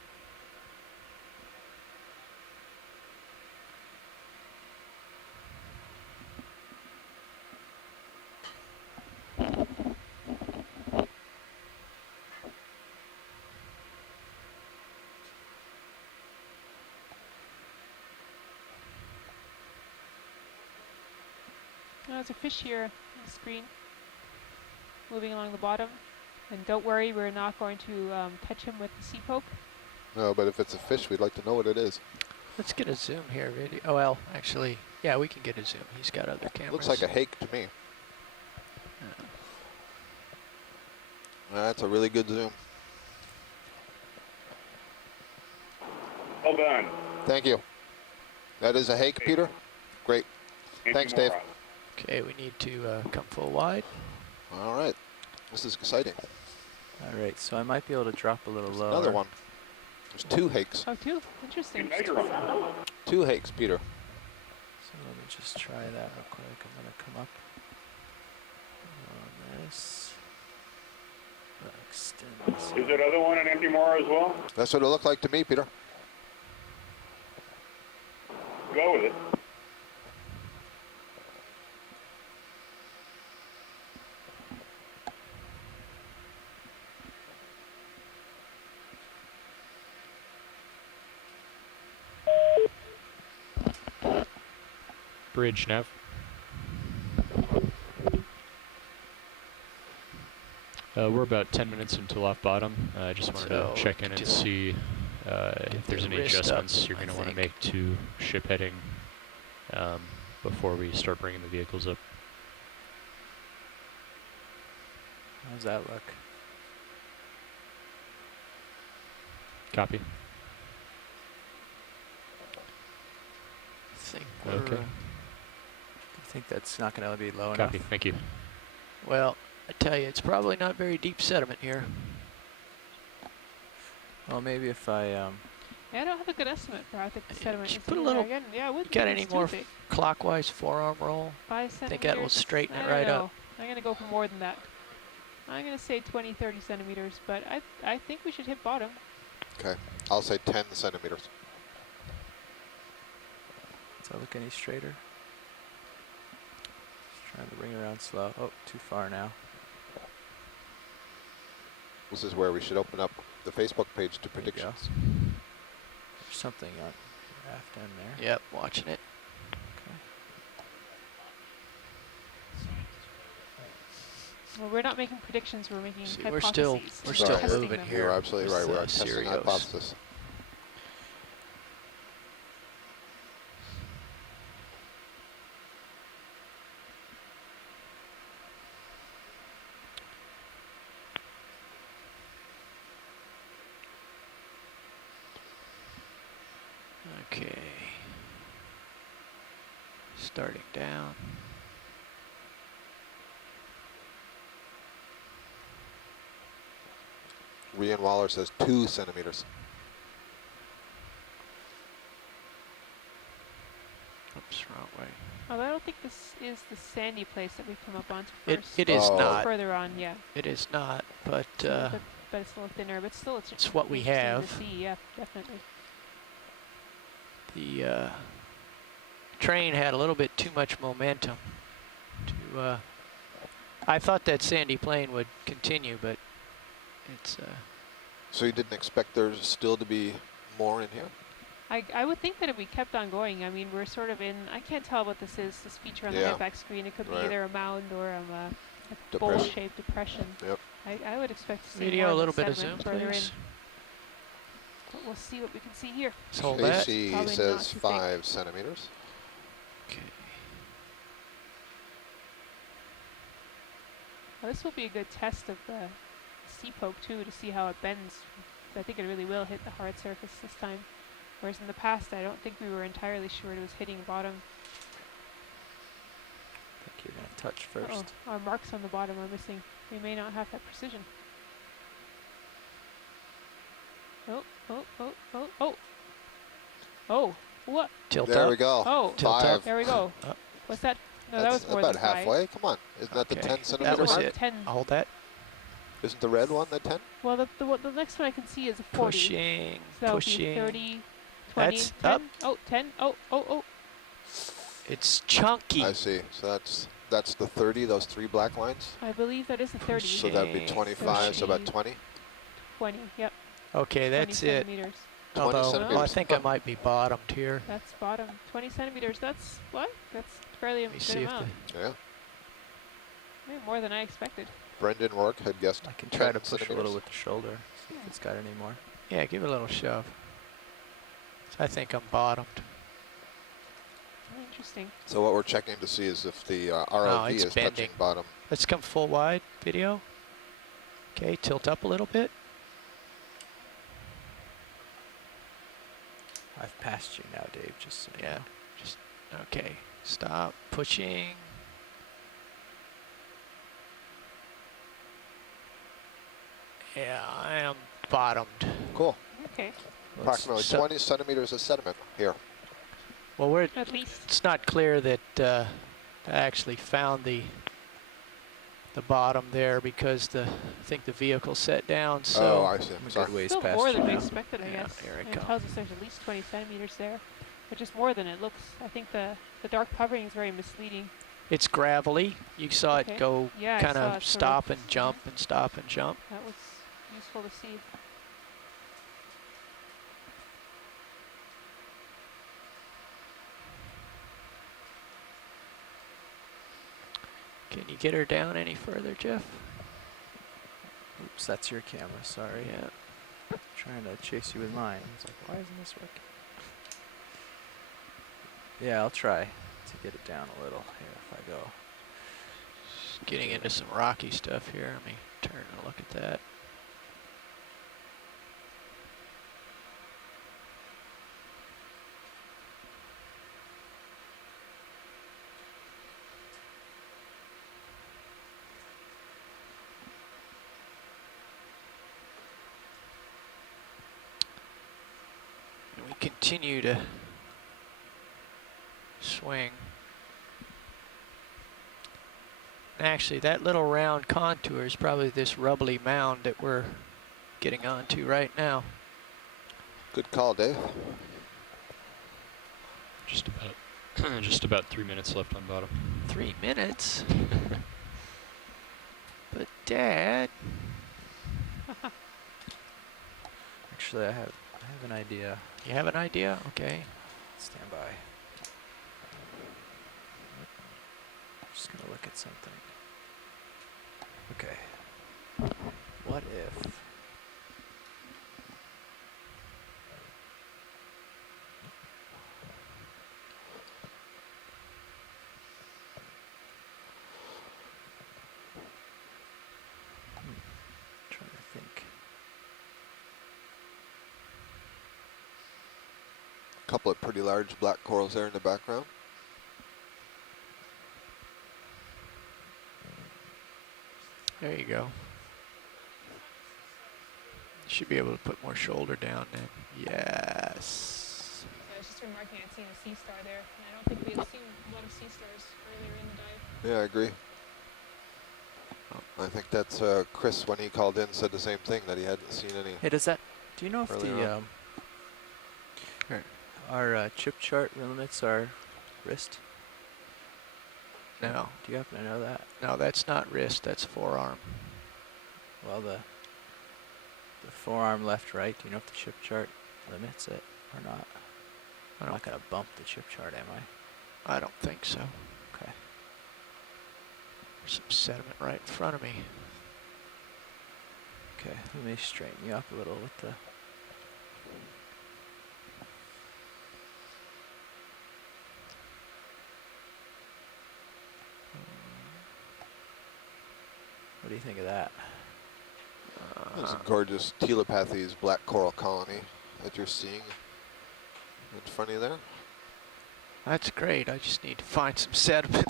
There's a fish here on the screen, moving along the bottom. And don't worry, we're not going to touch him with the Seapoke. No, but if it's a fish, we'd like to know what it is. Let's get a zoom here, video. Oh, well, actually, yeah, we can get a zoom. He's got other cameras. Looks like a hake to me. That's a really good zoom. Well done. Thank you. That is a hake, Peter? Great. Thanks, Dave. Okay, we need to come full wide. All right. This is exciting. All right, so I might be able to drop a little lower. Another one. There's 2 hakes. Oh, 2? Interesting. 2 hakes, Peter. So let me just try that real quick. I'm going to come up on this. Extend this. Is that other one an empty moor as well? That's what it looked like to me, Peter. Go with it. Bridge, Nav. We're about 10 minutes until off bottom. I just wanted to check in and see if there's any adjustments you're going to want to make to ship heading before we start bringing the vehicles up. How's that look? Copy. I think okay. I think that's not going to be low enough. Copy. Thank you. Well, I tell you, it's probably not very deep sediment here. Well, maybe if I yeah, I don't have a good estimate for how thick the sediment is. Put a little. Again, yeah, you got any more clockwise forearm roll? 5 centimeters. I think that will straighten it right up. I'm gonna go for more than that. I'm gonna say 20, 30 centimeters, but I think we should hit bottom. Okay, I'll say 10 centimeters. Does that look any straighter? Just trying to bring it around slow. Oh, too far now. This is where we should open up the Facebook page to predictions. There's something on the aft end there. Yep, watching it. Okay. Well, we're not making predictions, we're making hypotheses. We're still moving here. You're absolutely right, we're testing hypothesis. Okay. Starting down. Rian Waller says 2 centimeters. Oops, wrong way. Oh, I don't think this is the sandy place that we've come up onto first. It is not. Further on, yeah. It is not, but it's a little thinner, but still it's what we have. To see, yeah, definitely. The train had a little bit too much momentum to I thought that sandy plain would continue, but it's so you didn't expect there still to be more in here? I would think that if we kept on going, I mean, we're sort of in, I can't tell what this is, this feature on the right back screen. It could be either a mound or a bowl-shaped depression. Yep. I would expect to see video, more a little bit of zoom, further please. in. But we'll see what we can see here. Hold that. AC says 5 centimeters. Okay. Well, this will be a good test of the sea poke too, to see how it bends. I think it really will hit the hard surface this time. Whereas in the past, I don't think we were entirely sure it was hitting bottom. I think you're going to touch first. Our marks on the bottom are missing. We may not have that precision. Oh, what? Tilt there up. We go. Oh, tilt up. There we go. What's that? No, that was more about than halfway. Come on, isn't that the 10 centimeter That was mark? it. 10. Hold that. Isn't the red one the 10? Well, the next one I can see is a 40. Pushing, so pushing. 30, 20, That's 10. up. Oh, 10. Oh. It's chunky. I see. So that's the 30, those 3 black lines? I believe that is the 30. So that'd be 25, so about 20? 20, yep. Okay, that's 20 it. centimeters. 20 Although, centimeters. I think I might be bottomed here. That's bottom. 20 centimeters. That's what? That's fairly a good amount. Yeah. Maybe more than I expected. Brendan Rourke had guessed I can try to push centimeters. a little with the shoulder, see if it's got any more. Yeah, give it a little shove. So I think I'm bottomed. Interesting. So what we're checking to see is if the ROV is bending. touching bottom. Let's come full wide video. Okay, tilt up a little bit. I've passed you now, Dave, just so Yeah, just, okay. Stop pushing. Yeah, I am bottomed. Cool. Okay. Approximately 20 centimeters of sediment here. Well, we're At least. it's not clear that I actually found the bottom there because I think the vehicle set down. So I see. Good ways Still past more you than we now. expected, I guess. Here it It comes. tells us there's at least 20 centimeters there, which is more than it looks. I think the dark covering is very misleading. it's gravelly. You saw Okay. it go Yeah, I kind saw of it stop and jump and stop and jump. That was useful to see. Can you get her down any further, Jeff? Oops, that's your camera, sorry. Yeah. Trying to chase you with mine. I was like, why isn't this working? Yeah, I'll try to get it down a little here if I go. It's getting into some rocky stuff here. Let me turn and look at that. And we continue to swing. Actually, that little round contour is probably this rubbly mound that we're getting onto right now. Good call, Dave. Just about 3 minutes left on bottom. 3 minutes? But Dad. Actually, I have an idea. You have an idea? Okay. Stand by. Just gonna look at something. Okay. What if trying to think. A couple of pretty large black corals there in the background. There you go. Should be able to put more shoulder down then. Yes. I was just remarking I'd seen a sea star there, and I don't think we had seen a lot of sea stars earlier in the dive. Yeah, I agree. I think that's Chris, when he called in, said the same thing, that he hadn't seen any. Hey, do you know if our chip chart limits our wrist? No. Do you happen to know that? No, that's not wrist, that's forearm. Well, the forearm left, right, do you know if the chip chart limits it or not? I'm not going to bump the chip chart, am I? I don't think so. Okay. There's some sediment right in front of me. Okay, let me straighten you up a little with the... What do you think of that? There's a gorgeous telepathies black coral colony that you're seeing in front of you there. That's great. I just need to find some sediment.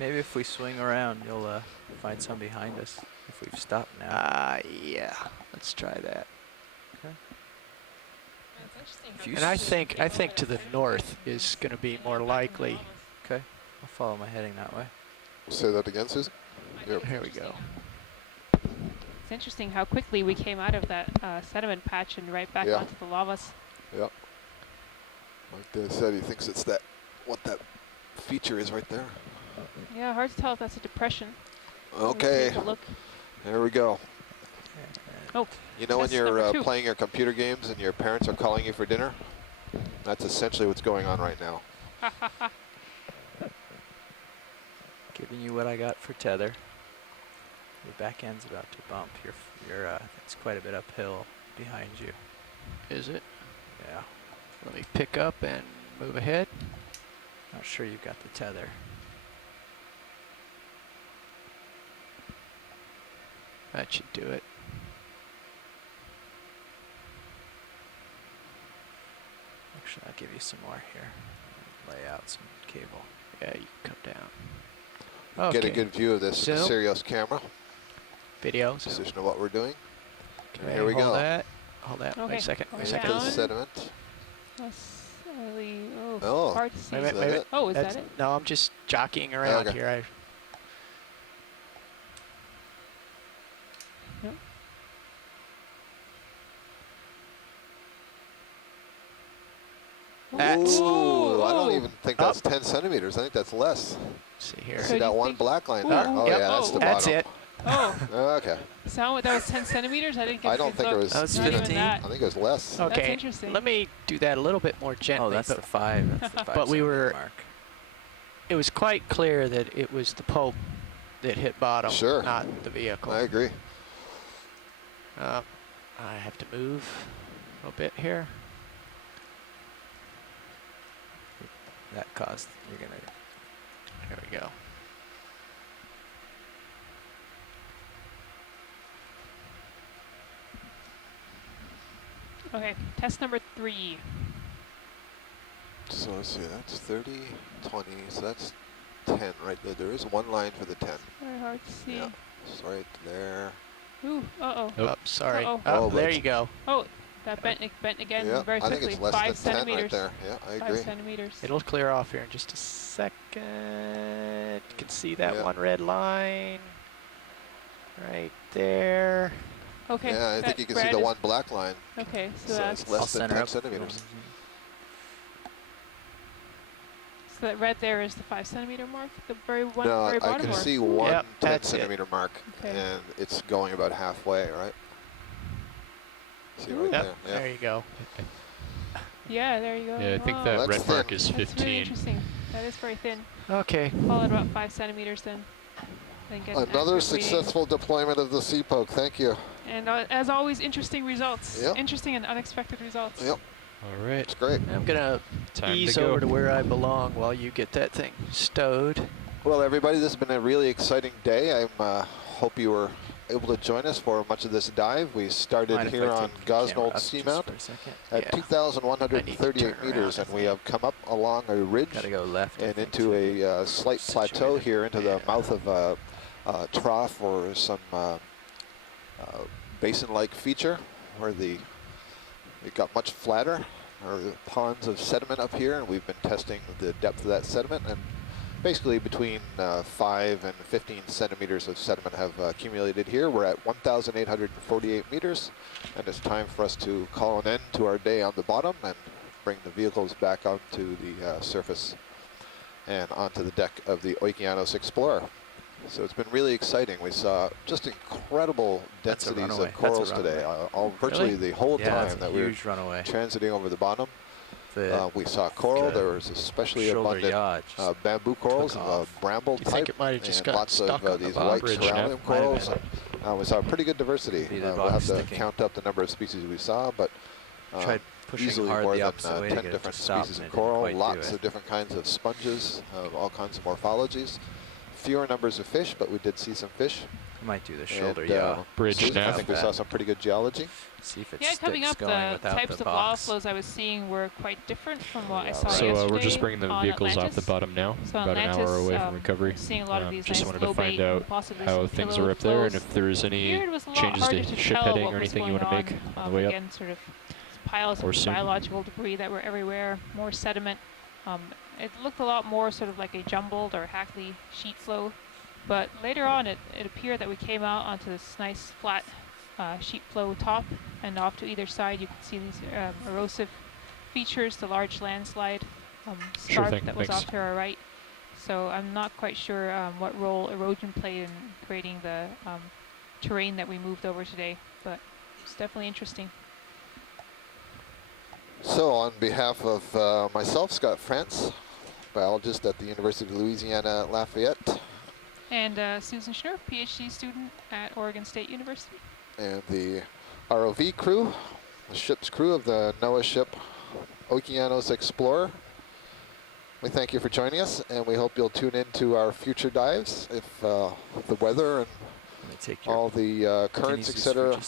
Maybe if we swing around, you'll find some behind us if we've stopped now. Yeah. Let's try that. Okay. And I think to the north is going to be more likely. Okay. I'll follow my heading that way. Say that again, Susan. Yep. Here we go. It's interesting how quickly we came out of that sediment patch and right back onto the lavas. Yep. Like Dave said, he thinks it's what that feature is right there. Yeah, hard to tell if that's a depression. Okay. Look. There we go. Oh. You know when you're playing your computer games and your parents are calling you for dinner? That's essentially what's going on right now. Giving you what I got for tether. Your back end's about to bump. It's quite a bit uphill behind you. Is it? Yeah. Let me pick up and move ahead. Not sure you've got the tether. That should do it. Actually, I'll give you some more here. Lay out some cable. Yeah, you can come down. Get a good view of this in the Sirius camera. Video. Position of what we're doing. Okay, here we go. Hold that. Okay. Wait a second. Look at the sediment. That's really Hard hard to see. Is that it? Oh, is that it? No, I'm just jockeying around here. Ooh, I don't even think that's 10 centimeters. I think that's less. Let's see here. See that one black line there? Oh, yep. yeah, that's the That's bottom. it. Oh. Okay. So that was 10 centimeters? I didn't get I don't think it was. That was 15. I think it was less. Okay. That's interesting. Let me do that a little bit more gently. Oh, that's the 5. That's the 5 but we were. mark. It was quite clear that it was the Pope that hit bottom, not the vehicle. I agree. I have to move a little bit here. That caused, you're gonna. There we go. Okay, test number 3. So let's see, that's 30, 20, so that's 10 right there. There is one line for the 10. Very hard to see. Yeah, it's right there. Ooh, uh-oh. Oh, sorry. Oh, there you go. Oh, that bent again very quickly. I think it's less 5 than 10 centimeters. right there. Yeah, I agree. 5 centimeters. It'll clear off here in just a second. You can see that one red line right there. Okay. Yeah, I think you can see the one black line. Okay, so that's less than 10 centimeters. So that red there is the 5 centimeter mark, the very No, very bottom I can mark. see one 10 that's centimeter mark, and it's going about halfway, right? See right there. Yeah. There you go. Yeah, there you go. Yeah, I think that red mark is 15. That's really interesting. That is very thin. Okay. Call it about 5 centimeters then. Another successful deployment of the Sea-Poke. Thank you. And as always, interesting results. Yep. Interesting and unexpected results. Yep. All right. It's great. I'm going to ease over to where I belong while you get that thing stowed. Well, everybody, this has been a really exciting day. I hope you were able to join us for much of this dive. We started here on Gosnold Seamount at 2,138 meters, and we have come up along a ridge and into a slight plateau here into the mouth of a trough or some basin-like feature where it got much flatter, or the ponds of sediment up here, and we've been testing the depth of that sediment, and basically between 5 and 15 centimeters of sediment have accumulated here. We're at 1,848 meters, and it's time for us to call an end to our day on the bottom and bring the vehicles back onto the surface and onto the deck of the Okeanos Explorer. So it's been really exciting. We saw just incredible densities of corals today, virtually the whole time that we were transiting over the bottom. We saw coral. There was especially abundant bamboo corals, bramble type, and lots of these white ceralium corals. We saw pretty good diversity. We'll have to count up the number of species we saw, but easily more than 10 different species of coral, lots of different kinds of sponges, all kinds of morphologies. Fewer numbers of fish, but we did see some fish. Might do the shoulder bridge now. I think we saw some pretty good geology. See if it coming up, the types of lava flows I was seeing were quite different from what I saw yesterday. So we're just bringing the vehicles off the bottom now, so about an hour away from recovery. Seeing a lot of these just nice wanted to find out how things are up there and if there's any changes to ship heading or anything you want to make on the way up. Again, sort of piles of biological debris that were everywhere, more sediment. It looked a lot more sort of like a jumbled or Hackley sheet flow. But later on, it appeared that we came out onto this nice flat sheet flow top, and off to either side you could see these erosive features, the large landslide scarp that was off to our right. So I'm not quite sure what role erosion played in creating the terrain that we moved over today, but it's definitely interesting. So on behalf of myself, Scott France, biologist at the University of Louisiana at Lafayette, and Susan Schnurr, PhD student at Oregon State University. And the ROV crew, the ship's crew of the NOAA ship Okeanos Explorer. We thank you for joining us, and we hope you'll tune in to our future dives if the weather and all the currents, etc.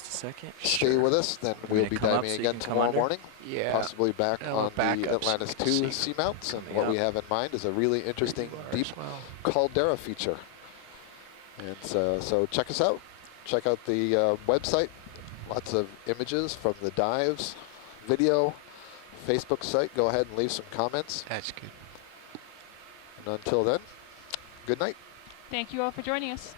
stay with us. Then we'll be diving again tomorrow morning, possibly back on the Atlantis II Seamounts. And what we have in mind is a really interesting deep caldera feature. And so check us out. Check out the website. Lots of images from the dives, video, Facebook site. Go ahead and leave some comments. That's good. And until then, good night. Thank you all for joining us.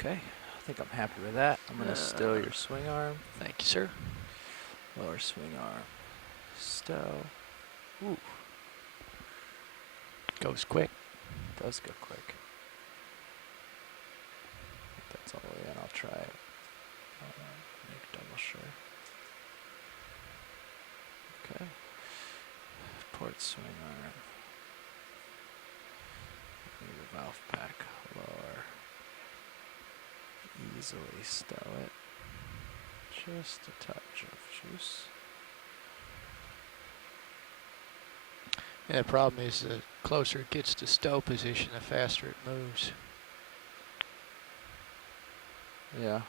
Okay, I think I'm happy with that. I'm going to stow your swing arm. Thank you, sir. Lower swing arm. Stow. Ooh. Goes quick. Does go quick. I think that's all the way in. I'll try it. Make double sure. Okay. Port swing arm. Move the valve pack lower. Easily stow it. Just a touch of juice. Yeah, the problem is the closer it gets to stow position, the faster it moves. Yeah.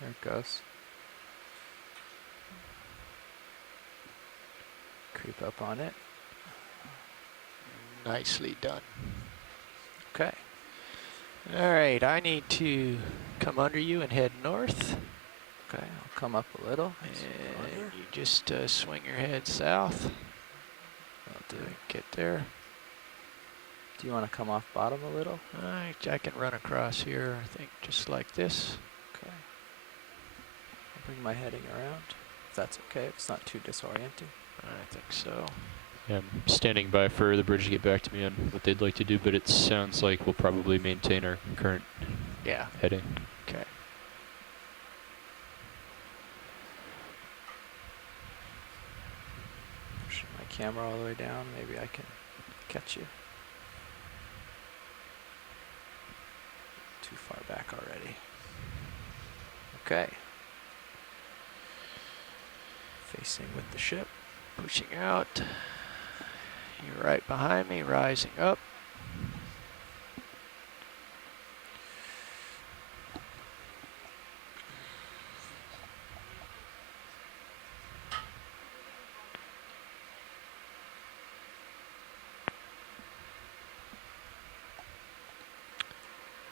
There it goes. Creep up on it. Nicely done. Okay. All right, I need to come under you and head north. Okay, I'll come up a little. And you just swing your head south. I'll do. Get there. Do you want to come off bottom a little? I can run across here, I think, just like this. Okay. I'll bring my heading around, if that's okay, if it's not too disorienting. I think so. Yeah, I'm standing by for the bridge to get back to me on what they'd like to do, but it sounds like we'll probably maintain our current heading. Okay. Pushing my camera all the way down, maybe I can catch you. Too far back already. Okay. Facing with the ship. Pushing out. You're right behind me, rising up.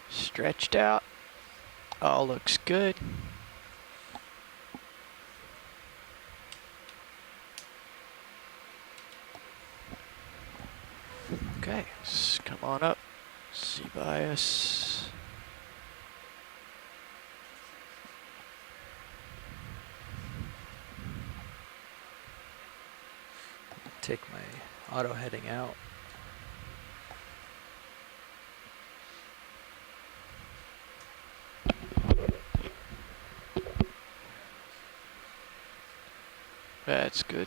Stretched out. All looks good. Okay, come on up. C bias. Take my auto heading out. That's good.